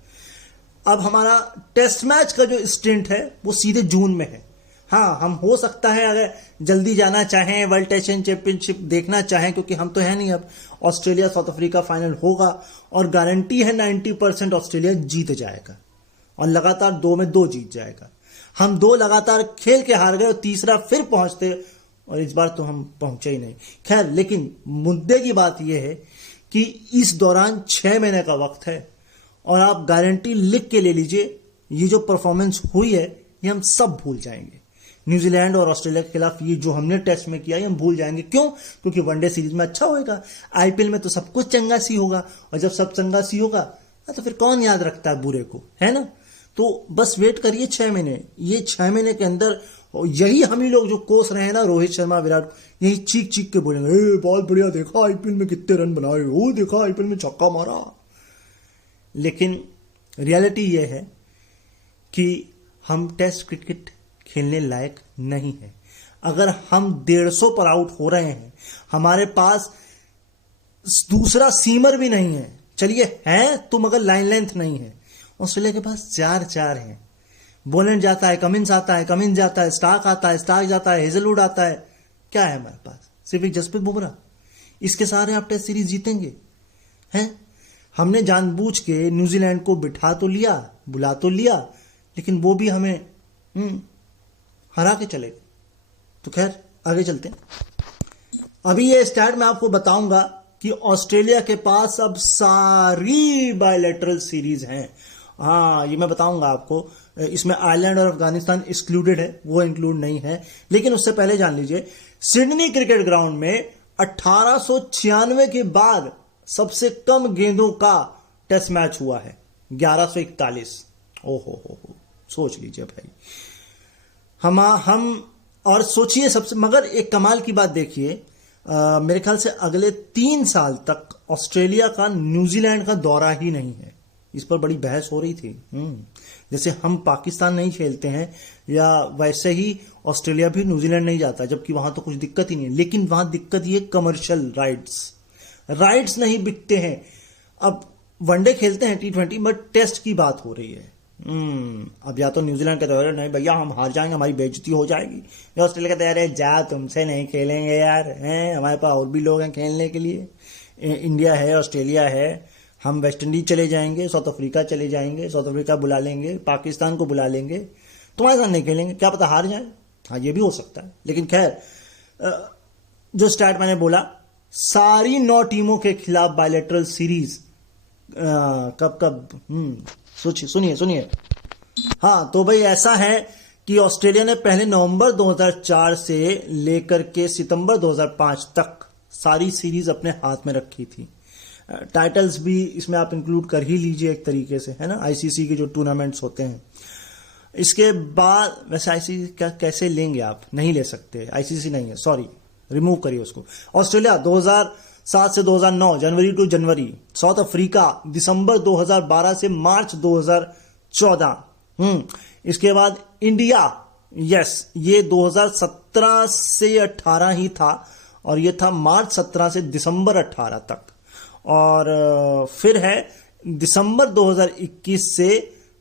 अब हमारा टेस्ट मैच का जो स्टिंट है वो सीधे जून में है। हाँ, हम हो सकता है अगर जल्दी जाना चाहें, वर्ल्ड टेस्ट चैंपियनशिप देखना चाहें, क्योंकि हम तो है नहीं अब। ऑस्ट्रेलिया साउथ अफ्रीका फाइनल होगा और गारंटी है 90% ऑस्ट्रेलिया जीत जाएगा और लगातार 2 में 2 जीत जाएगा। हम 2 लगातार खेल के हार गए और तीसरा फिर पहुंचते, और इस बार तो हम पहुंचे ही नहीं। खैर, लेकिन मुद्दे की बात यह है कि इस दौरान 6 महीने का वक्त है, और आप गारंटी लिख के ले लीजिए, ये जो परफॉर्मेंस हुई है ये हम सब भूल जाएंगे। न्यूजीलैंड और ऑस्ट्रेलिया के खिलाफ ये जो हमने टेस्ट में किया ये हम भूल जाएंगे। क्यों? क्योंकि वनडे सीरीज में अच्छा होगा, आईपीएल में तो सब कुछ चंगा सी होगा, और जब सब चंगा सी होगा तो फिर कौन याद रखता है बुरे को, है ना। तो बस वेट करिए 6 महीने। ये 6 महीने के अंदर यही हम ही लोग जो कोस रहे हैं ना, रोहित शर्मा, विराट, यही चीख के बोलेंगे, बहुत बढ़िया, देखा आईपीएल में कितने रन बनाए, वो देखा आईपीएल में छक्का मारा। लेकिन रियलिटी ये है कि हम टेस्ट क्रिकेट खेलने लायक नहीं है। अगर हम 150 पर आउट हो रहे हैं, हमारे पास दूसरा सीमर भी नहीं है, चलिए है तो मगर लाइन लेंथ नहीं है। ऑस्ट्रेलिया के पास 4 हैं, बोलेंड जाता है, कमिंस आता है, कमिंस जाता है, स्टार्क आता है, स्टार्क जाता है, हेजलवुड आता है। क्या है हमारे पास? सिर्फ एक जसप्रीत बुमराह। इसके सहारे आप टेस्ट सीरीज जीतेंगे हैं? हमने जानबूझ के न्यूजीलैंड को बिठा तो लिया, बुला तो लिया, लेकिन वो भी हमें हरा के चले गए। तो खैर आगे चलते हैं। अभी ये स्टैट मैं आपको बताऊंगा कि ऑस्ट्रेलिया के पास अब सारी बायलैटरल सीरीज हैं। हाँ, ये मैं बताऊंगा आपको। इसमें आयरलैंड और अफगानिस्तान एक्सक्लूडेड है, वो इंक्लूड नहीं है। लेकिन उससे पहले जान लीजिए, सिडनी क्रिकेट ग्राउंड में 1896 के बाद सबसे कम गेंदों का टेस्ट मैच हुआ है, 1141। ओहो, सोच लीजिए भाई। हम और सोचिए सबसे, मगर एक कमाल की बात देखिए, मेरे ख्याल से अगले 3 साल तक ऑस्ट्रेलिया का न्यूजीलैंड का दौरा ही नहीं है। इस पर बड़ी बहस हो रही थी। जैसे हम पाकिस्तान नहीं खेलते हैं, या वैसे ही ऑस्ट्रेलिया भी न्यूजीलैंड नहीं जाता, जबकि वहां तो कुछ दिक्कत ही नहीं है। लेकिन वहां दिक्कत ये कमर्शियल राइट्स नहीं बिकते हैं। अब वनडे खेलते हैं T20, बट टेस्ट की बात हो रही है। अब या तो न्यूजीलैंड का तैयार है, नहीं भैया हम हार जाएंगे, हमारी बेइज्जती हो जाएगी। या ऑस्ट्रेलिया का तैयार है, जा तुमसे नहीं खेलेंगे यार, हैं हमारे पास और भी लोग हैं खेलने के लिए। इंडिया है, ऑस्ट्रेलिया है, हम वेस्ट इंडीज चले जाएंगे, साउथ अफ्रीका चले जाएंगे, साउथ अफ्रीका बुला लेंगे, पाकिस्तान को बुला लेंगे, तुम्हारे साथ नहीं खेलेंगे, क्या पता हार जाए। हाँ, ये भी हो सकता है। लेकिन खैर, जो स्टार्ट मैंने बोला, सारी 9 टीमों के खिलाफ बायलैटरल सीरीज कब सुनिए। हाँ, तो भाई ऐसा है कि ऑस्ट्रेलिया ने पहले नवंबर 2004 से लेकर के सितंबर 2005 तक सारी सीरीज अपने हाथ में रखी थी। टाइटल्स भी इसमें आप इंक्लूड कर ही लीजिए एक तरीके से, है ना, आईसीसी के जो टूर्नामेंट्स होते हैं। इसके बाद वैसे आईसीसी का कैसे लेंगे आप? नहीं ले सकते, आईसीसी नहीं है, सॉरी, रिमूव करिए उसको। ऑस्ट्रेलिया 2007 से 2009 जनवरी टू जनवरी, साउथ अफ्रीका दिसंबर 2012 से मार्च 2014। इसके बाद इंडिया, यस, ये 2017 से 18 ही था, और ये था मार्च 17 से दिसंबर 18 तक। और फिर है दिसंबर 2021 से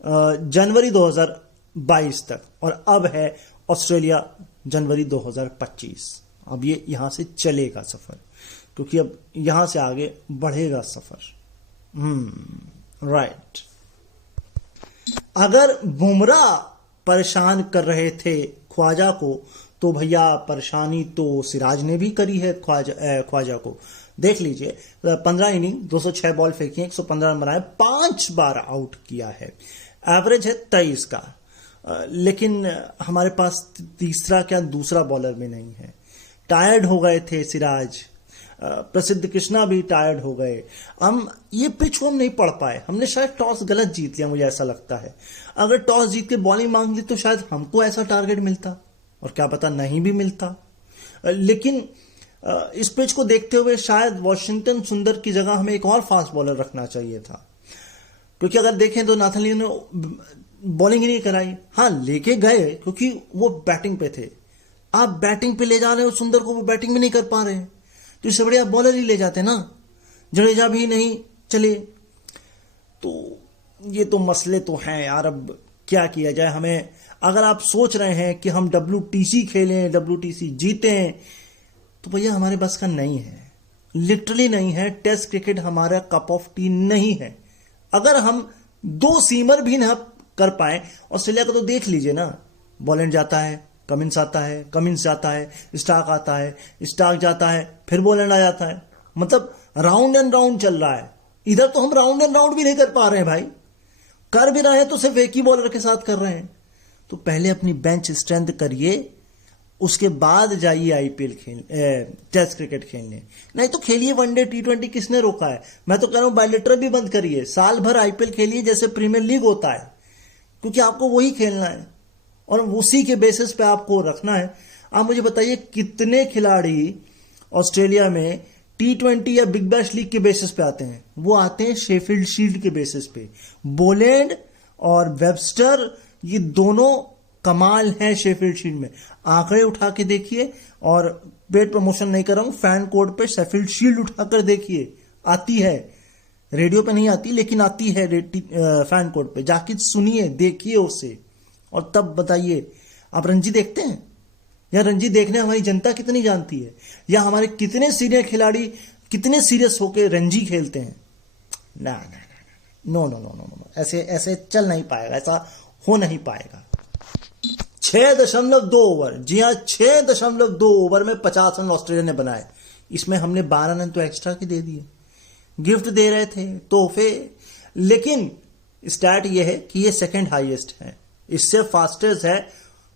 जनवरी 2022 तक, और अब है ऑस्ट्रेलिया जनवरी 2025। अब ये यहां से चलेगा सफर, क्योंकि अब यहां से आगे बढ़ेगा सफर। राइट। अगर बुमराह परेशान कर रहे थे ख्वाजा को, तो भैया परेशानी तो सिराज ने भी करी है ख्वाजा को। देख लीजिए, 15 इनिंग 206 बॉल फेंकी, 115 रन बनाए, 5 बार आउट किया है, एवरेज है 23 का। लेकिन हमारे पास तीसरा क्या दूसरा बॉलर भी नहीं है। टायर्ड हो गए थे सिराज, प्रसिद्ध कृष्णा भी टायर्ड हो गए। हम ये पिच को हम नहीं पढ़ पाए, हमने शायद टॉस गलत जीत लिया, मुझे ऐसा लगता है। अगर टॉस जीत के बॉलिंग मांग ली तो शायद हमको ऐसा टारगेट मिलता, और क्या पता नहीं भी मिलता। लेकिन इस पिच को देखते हुए शायद वॉशिंगटन सुंदर की जगह हमें एक और फास्ट बॉलर रखना चाहिए था, क्योंकि अगर देखें तो नाथन ली ने बॉलिंग ही नहीं कराई। हाँ, लेके गए क्योंकि वो बैटिंग पे थे। आप बैटिंग पे ले जा रहे हो सुंदर को, वो बैटिंग भी नहीं कर पा रहे हैं, तो इससे बढ़िया बॉलर ही ले जाते ना, जडेजा भी नहीं चले। तो ये तो मसले तो हैं यार, अब क्या किया जाए। हमें, अगर आप सोच रहे हैं कि हम WTC खेलें, WTC जीतें, तो भैया हमारे बस का नहीं है, लिटरली नहीं है। टेस्ट क्रिकेट हमारा कप ऑफ टी नहीं है। अगर हम 2 सीमर भी ना कर पाए, ऑस्ट्रेलिया का तो देख लीजिए ना, बोलेंड जाता है, कमिंस आता है, कमिंस जाता है, स्टार्क आता है, स्टार्क जाता है, फिर बोलेंड आ जाता है। मतलब राउंड एंड राउंड चल रहा है। इधर तो हम राउंड एंड राउंड भी नहीं कर पा रहे हैं भाई, कर भी रहे हैं तो सिर्फ एक ही बॉलर के साथ कर रहे हैं। तो पहले अपनी बेंच स्ट्रेंथ करिए, उसके बाद जाइए IPL टेस्ट क्रिकेट खेलने। नहीं तो खेलिए वनडे T20, किसने रोका है। मैं तो कह रहा हूं बायलैटरल भी बंद करिए, साल भर IPL खेलिए जैसे प्रीमियर लीग होता है, क्योंकि आपको वही खेलना है और उसी के बेसिस पे आपको रखना है। आप मुझे बताइए कितने खिलाड़ी ऑस्ट्रेलिया में T20 या बिग बैश लीग के बेसिस पे आते हैं? वो आते हैं शेफील्ड शील्ड के बेसिस पे। बोलेंड और वेबस्टर, ये दोनों कमाल हैं शेफील्ड शील्ड में। आंकड़े उठा के देखिए, और पेड प्रमोशन नहीं कर रहा हूं, फैन कोड पे शेफील्ड शील्ड उठाकर देखिए, आती है। रेडियो पे नहीं आती, लेकिन आती है फैन कोड पे, जाके सुनिए, देखिए उसे, और तब बताइए, आप रणजी देखते हैं? या रणजी देखने हमारी जनता कितनी जानती है? या हमारे कितने सीनियर खिलाड़ी कितने सीरियस होकर रणजी खेलते हैं? ना ना no no no no no, ऐसे चल नहीं पाएगा, ऐसा हो नहीं पाएगा। 6.2 ओवर, जी हाँ 6.2 ओवर में 50 रन ऑस्ट्रेलिया ने बनाए। इसमें हमने 12 रन तो एक्स्ट्रा के दे दिए, गिफ्ट दे रहे थे, तोहफे। लेकिन स्टैट यह है कि ये सेकंड हाईएस्ट है, इससे फास्टेस्ट है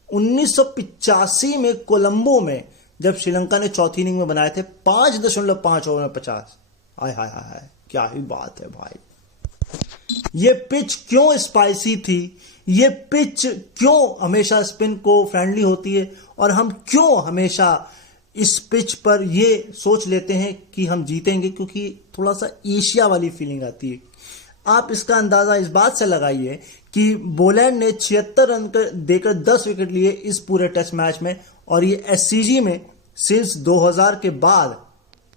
1985 में कोलंबो में, जब श्रीलंका ने चौथी इनिंग में बनाए थे 5.5 ओवर में 50। हाय हाय हाय, क्या ही बात है भाई। ये पिच क्यों स्पाइसी थी, ये पिच क्यों हमेशा स्पिन को फ्रेंडली होती है, और हम क्यों हमेशा इस पिच पर ये सोच लेते हैं कि हम जीतेंगे, क्योंकि थोड़ा सा एशिया वाली फीलिंग आती है। आप इसका अंदाजा इस बात से लगाइए कि बोलैंड ने 76 रन देकर 10 विकेट लिए इस पूरे टेस्ट मैच में, और ये एससीजी में सिंस 2000 के बाद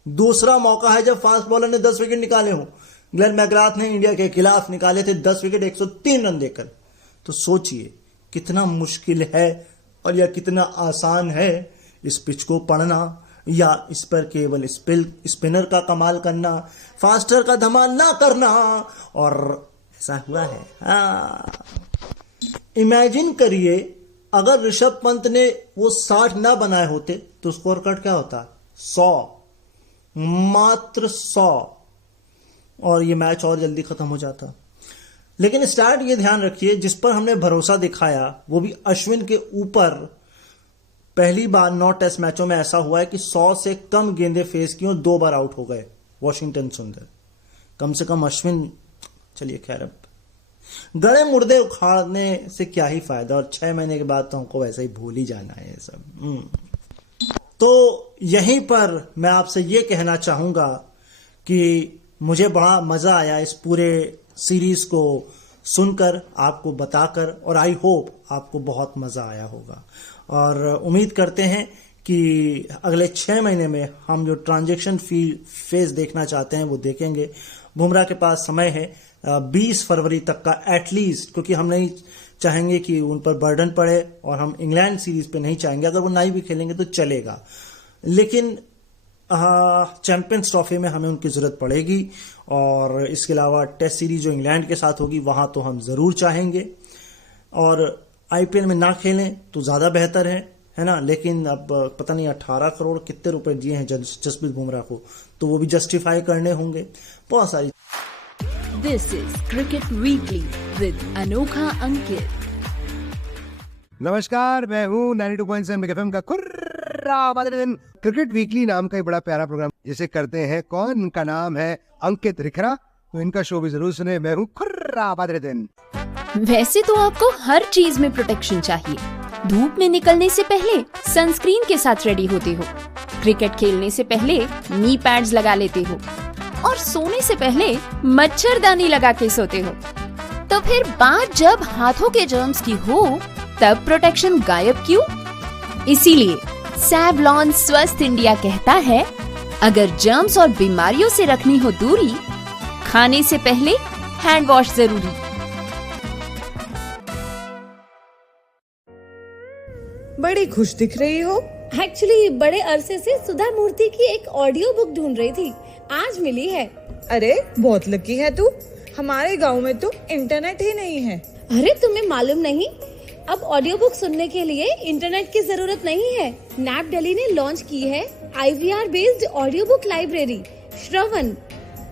दूसरा मौका है जब फास्ट बॉलर ने 10 विकेट निकाले हों। ग्लेन मैकग्राथ ने इंडिया के खिलाफ निकाले थे 10 विकेट 103 रन देकर। तो सोचिए कितना मुश्किल है और यह कितना आसान है इस पिच को पढ़ना, या इस पर केवल स्पिनर का कमाल करना, फास्टर का धमाल ना करना। और ऐसा हुआ है। हाँ, इमेजिन करिए अगर ऋषभ पंत ने वो 60 ना बनाए होते तो स्कोर कार्ड क्या होता? 100, मात्र 100, और ये मैच और जल्दी खत्म हो जाता। लेकिन स्टार्ट ये ध्यान रखिए, जिस पर हमने भरोसा दिखाया वो भी अश्विन के ऊपर। पहली बार 9 टेस्ट मैचों में ऐसा हुआ है कि 100 से कम गेंदें फेस की और 2 बार आउट हो गए वॉशिंगटन सुंदर। कम से कम अश्विन, चलिए खैर, अब गड़े मुर्दे उखाड़ने से क्या ही फायदा, और 6 महीने के बाद तो हमको वैसे ही भूल ही जाना है ये सब। तो यहीं पर मैं आपसे ये कहना चाहूंगा कि मुझे बड़ा मजा आया इस पूरे सीरीज को सुनकर, आपको बताकर, और आई होप आपको बहुत मजा आया होगा। और उम्मीद करते हैं कि अगले 6 महीने में हम जो ट्रांजैक्शन फेज देखना चाहते हैं वो देखेंगे। बुमराह के पास समय है 20 फरवरी तक का एटलीस्ट, क्योंकि हम नहीं चाहेंगे कि उन पर बर्डन पड़े, और हम इंग्लैंड सीरीज पे नहीं चाहेंगे। अगर वो नहीं भी खेलेंगे तो चलेगा, लेकिन चैंपियंस ट्रॉफी में हमें उनकी जरूरत पड़ेगी। और इसके अलावा टेस्ट सीरीज जो इंग्लैंड के साथ होगी वहां तो हम जरूर चाहेंगे। और आईपीएल में ना खेलें तो ज्यादा बेहतर है ना। लेकिन अब पता नहीं 18 करोड़ कितने रुपए दिए हैं जसप्रीत बुमराह को, तो वो भी जस्टिफाई करने होंगे। बहुत सारी। This is cricket weekly with अनोखा अंकित। नमस्कार, मैं हूँ 92.7 बिग एफएम का दिन क्रिकेट वीकली नाम का एक बड़ा प्यारा प्रोग्राम जिसे करते हैं कौन, इनका नाम है अंकित रिखरा। तो इनका शो भी जरूर सुने। मैं हूँ दिन। वैसे तो आपको हर चीज में प्रोटेक्शन चाहिए। धूप में निकलने से पहले सनस्क्रीन के साथ रेडी होते हो, क्रिकेट खेलने से पहले नी पैड्स लगा लेते हो, और सोने से पहले मच्छरदानी लगा के सोते हो। तो फिर बात जब हाथों के जर्म्स की हो तब प्रोटेक्शन गायब क्यों? इसीलिए सैवलॉन स्वस्थ इंडिया कहता है, अगर जर्म्स और बीमारियों से रखनी हो दूरी, खाने से पहले हैंड वॉश जरूरी। बड़ी खुश दिख रही हो। एक्चुअली बड़े अरसे से सुधा मूर्ति की एक ऑडियो बुक ढूंढ रही थी, आज मिली है। अरे बहुत लकी है तू, हमारे गांव में तो इंटरनेट ही नहीं है। अरे तुम्हें मालूम नहीं, अब ऑडियो बुक सुनने के लिए इंटरनेट की जरूरत नहीं है। नैप दिल्ली ने लॉन्च की है IVR based audio book library Shravan.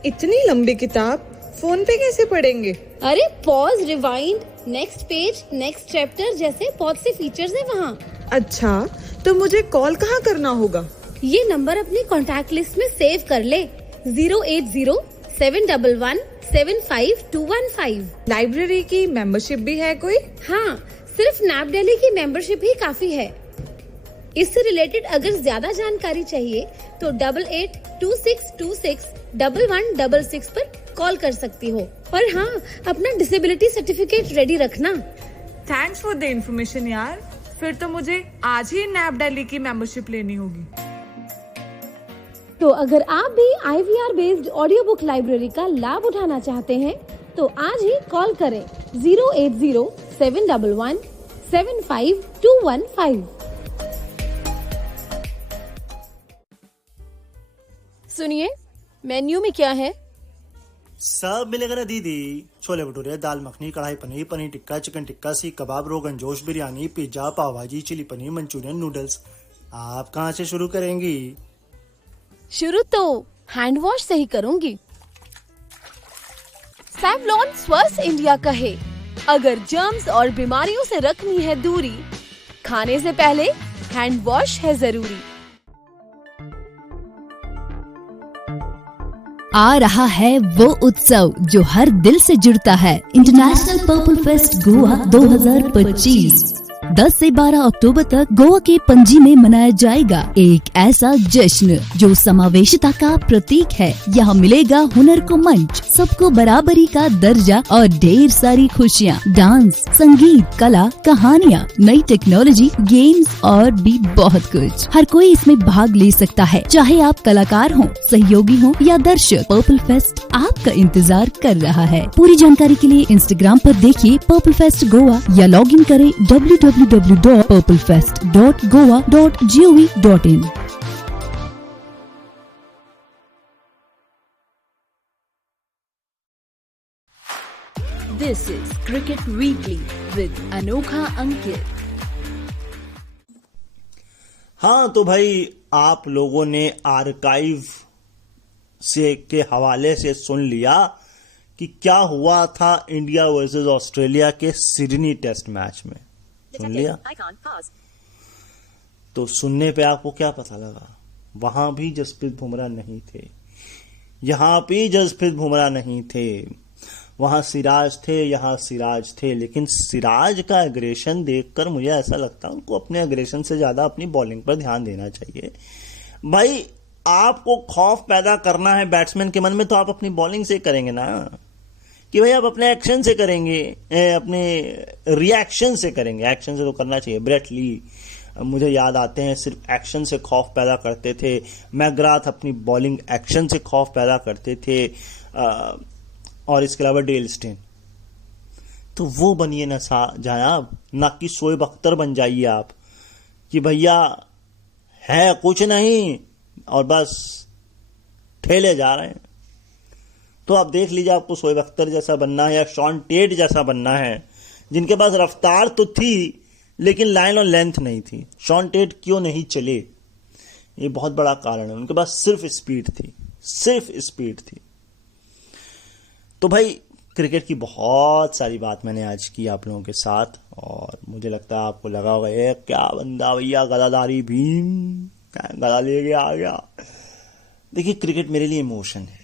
इतनी लंबी किताब फोन पे कैसे पढ़ेंगे? अरे pause, rewind, next page, next chapter जैसे बहुत से फीचर्स हैं वहाँ। अच्छा, तो मुझे कॉल कहाँ करना होगा? ये नंबर अपनी कॉन्टैक्ट लिस्ट में सेव कर ले, 080-711-75215। लाइब्रेरी की मेंबरशिप भी है कोई? हाँ, सिर्फ नैप दिल्ली की मेंबरशिप ही काफी है। इससे रिलेटेड अगर ज्यादा जानकारी चाहिए तो 8826261166 पर कॉल कर सकती हो। और हाँ, अपना डिसेबिलिटी सर्टिफिकेट रेडी रखना। थैंक्स फॉर द इन्फॉर्मेशन यार। फिर तो मुझे आज ही नैप दिल्ली की मेंबरशिप लेनी होगी। तो अगर आप भी IVR based audio book library का लाभ उठाना चाहते हैं तो आज ही कॉल करें 080-711 75215। सुनिए, मेन्यू में क्या है? सब मिलेगा ना दीदी। छोले भटूरे, दाल मखनी, कढ़ाई पनीर, पनीर टिक्का, चिकन टिक्का, सीख कबाब, रोगन जोश, बिरयानी, पिज्जा, पाव भाजी, चिली पनीर, मंचूरियन, नूडल्स। आप कहाँ से शुरू करेंगी? शुरू तो हैंड वॉश से ही करूंगी। सेवलॉन स्वस्थ इंडिया का है। अगर जर्म्स और बीमारियों से रखनी है दूरी, खाने से पहले हैंड वॉश है जरूरी। आ रहा है वो उत्सव जो हर दिल से जुड़ता है, इंटरनेशनल पर्पल फेस्ट गोवा 2025। 10 से 12 अक्टूबर तक गोवा के पणजी में मनाया जाएगा एक ऐसा जश्न जो समावेशिता का प्रतीक है। यहाँ मिलेगा हुनर को मंच, सबको बराबरी का दर्जा और ढेर सारी खुशियाँ, डांस, संगीत, कला, कहानियाँ, नई टेक्नोलॉजी, गेम्स और भी बहुत कुछ। हर कोई इसमें भाग ले सकता है, चाहे आप कलाकार हो, सहयोगी हो या दर्शक। पर्पल फेस्ट आपका इंतजार कर रहा है। पूरी जानकारी के लिए इंस्टाग्राम पर देखिए पर्पल फेस्ट गोवा या लॉग इन करें www.purplefest.goa.gov.in। This is Cricket Weekly with Anokha Ankit. हाँ तो भाई, आप लोगों ने आर्काइव से के हवाले से सुन लिया कि क्या हुआ था इंडिया वर्सेस ऑस्ट्रेलिया के सिडनी टेस्ट मैच में। सुन लिया? तो सुनने पे आपको क्या पता लगा? वहां भी जसप्रीत बुमराह नहीं थे, यहां भी जसप्रीत बुमराह नहीं थे। वहां सिराज थे, यहाँ सिराज थे, लेकिन सिराज का एग्रेशन देखकर मुझे ऐसा लगता है उनको अपने एग्रेशन से ज्यादा अपनी बॉलिंग पर ध्यान देना चाहिए। भाई, आपको खौफ पैदा करना है बैट्समैन के मन में, तो आप अपनी बॉलिंग से करेंगे ना, कि भाई आप अपने एक्शन से करेंगे, अपने रिएक्शन से करेंगे। एक्शन से तो करना चाहिए। ब्रेट ली मुझे याद आते हैं, सिर्फ एक्शन से खौफ पैदा करते थे। मैकग्राथ अपनी बॉलिंग एक्शन से खौफ पैदा करते थे। और इसके अलावा डेल स्टेन। तो वो बनिए ना जानाब, ना कि शोएब अख्तर बन जाइए आप, कि भैया है कुछ नहीं और बस ठेले जा रहे हैं। तो आप देख लीजिए, आपको शोएब अख्तर जैसा बनना है या शॉन टेट जैसा बनना है, जिनके पास रफ्तार तो थी लेकिन लाइन और लेंथ नहीं थी। शॉन टेट क्यों नहीं चले, ये बहुत बड़ा कारण है। उनके पास सिर्फ स्पीड थी, सिर्फ स्पीड थी। तो भाई, क्रिकेट की बहुत सारी बात मैंने आज की आप लोगों के साथ, और मुझे लगता है आपको लगा होगा ये क्या बंदा भैया, गदाधारी भीम गदा ले गया आ गया। देखिए, क्रिकेट मेरे लिए इमोशन है।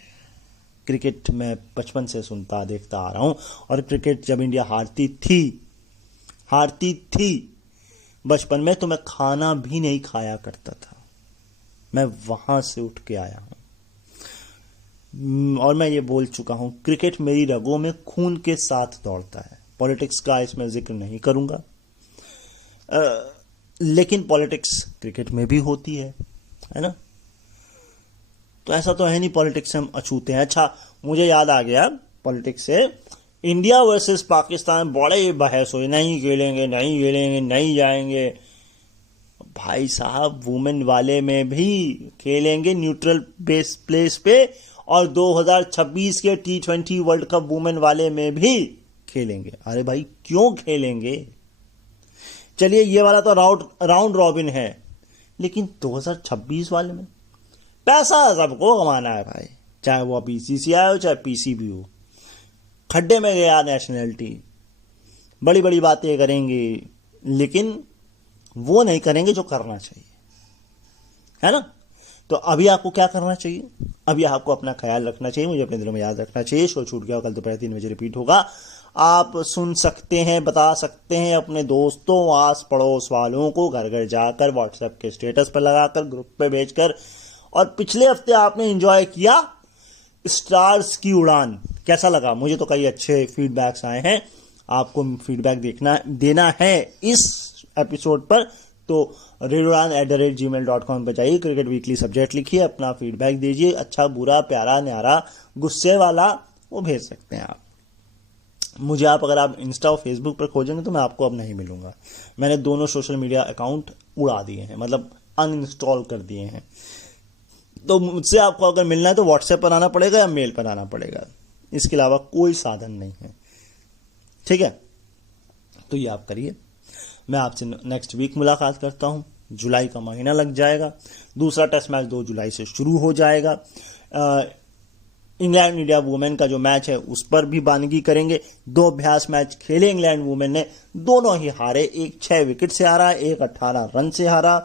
क्रिकेट मैं बचपन से सुनता देखता आ रहा हूं, और क्रिकेट जब इंडिया हारती थी बचपन में, तो मैं खाना भी नहीं खाया करता था। मैं वहां से उठ के आया हूं, और मैं ये बोल चुका हूं, क्रिकेट मेरी रगों में खून के साथ दौड़ता है। पॉलिटिक्स का इसमें जिक्र नहीं करूंगा, लेकिन पॉलिटिक्स क्रिकेट में भी होती है ना। तो ऐसा तो है नहीं पॉलिटिक्स से हम अछूते हैं। अच्छा, मुझे याद आ गया पॉलिटिक्स से, इंडिया वर्सेस पाकिस्तान बड़े बहस हुई, नहीं खेलेंगे, नहीं जाएंगे। भाई साहब, वुमेन वाले में भी खेलेंगे न्यूट्रल बेस प्लेस पे, और 2026 के T20 वर्ल्ड कप वुमेन वाले में भी खेलेंगे। अरे भाई, क्यों खेलेंगे? चलिए, ये वाला तो राउंड रॉबिन है, लेकिन 2026 वाले में पैसा सबको कमाना है भाई, चाहे वो BCCI हो चाहे PCB हो। खड्डे में गया नेशनलिटी, बड़ी बड़ी बातें करेंगे, लेकिन वो नहीं करेंगे जो करना चाहिए, है ना। तो अभी आपको क्या करना चाहिए? अभी आपको अपना ख्याल रखना चाहिए, मुझे अपने दिलों में याद रखना चाहिए। शो छूट गया, कल दोपहर 3 बजे रिपीट होगा। आप सुन सकते हैं, बता सकते हैं अपने दोस्तों, आस पड़ोस वालों को, घर घर जाकर, व्हाट्सएप के स्टेटस पर लगाकर, ग्रुप पे भेजकर। और पिछले हफ्ते आपने एंजॉय किया स्टार्स की उड़ान, कैसा लगा? मुझे तो कई अच्छे फीडबैक्स आए हैं। आपको फीडबैक देना है इस एपिसोड पर, तो reduran@gmail.com पर जाइए, क्रिकेट वीकली सब्जेक्ट लिखिए, अपना फीडबैक दीजिए, अच्छा बुरा, प्यारा न्यारा, गुस्से वाला, वो भेज सकते हैं आप। मुझे अगर आप इंस्टा और फेसबुक पर खोजेंगे तो मैं आपको अब नहीं मिलूंगा। मैंने दोनों सोशल मीडिया अकाउंट उड़ा दिए हैं, मतलब अनइंस्टॉल कर दिए हैं। तो मुझसे आपको अगर मिलना है तो व्हाट्सएप पर आना पड़ेगा या मेल पर आना पड़ेगा, इसके अलावा कोई साधन नहीं है, ठीक है। तो ये आप करिए। मैं आपसे नेक्स्ट वीक मुलाकात करता हूं। जुलाई का महीना लग जाएगा, दूसरा टेस्ट मैच 2 जुलाई से शुरू हो जाएगा। इंग्लैंड इंडिया वुमेन का जो मैच है उस पर भी बानगी करेंगे। 2 अभ्यास मैच खेले इंग्लैंड वुमेन ने, दोनों ही हारे। एक 6 विकेट से हारा, एक 18 रन से हारा।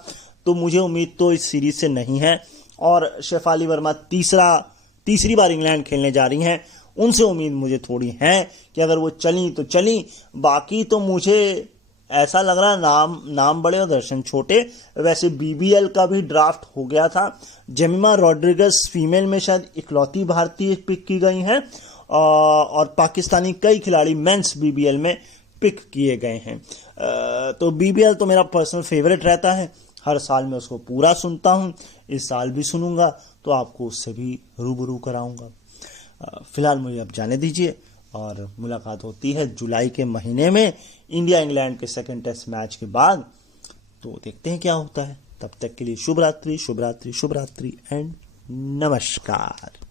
तो मुझे उम्मीद तो इस सीरीज से नहीं है। और शेफाली वर्मा तीसरी बार इंग्लैंड खेलने जा रही हैं, उनसे उम्मीद मुझे थोड़ी है कि अगर वो चली तो चली। बाकी तो मुझे ऐसा लग रहा है नाम बड़े और दर्शन छोटे। वैसे बीबीएल का भी ड्राफ्ट हो गया था। जेमिमा रॉड्रिगस फीमेल में शायद इकलौती भारतीय पिक की गई हैं, और पाकिस्तानी कई खिलाड़ी मेंस बीबीएल में पिक किए गए हैं। तो बीबीएल तो मेरा पर्सनल फेवरेट रहता है, हर साल मैं उसको पूरा सुनता हूं, इस साल भी सुनूंगा, तो आपको उससे भी रूबरू कराऊंगा। फिलहाल मुझे अब जाने दीजिए, और मुलाकात होती है जुलाई के महीने में इंडिया इंग्लैंड के सेकंड टेस्ट मैच के बाद। तो देखते हैं क्या होता है। तब तक के लिए शुभ रात्रि, शुभ रात्रि, शुभ रात्रि एंड नमस्कार।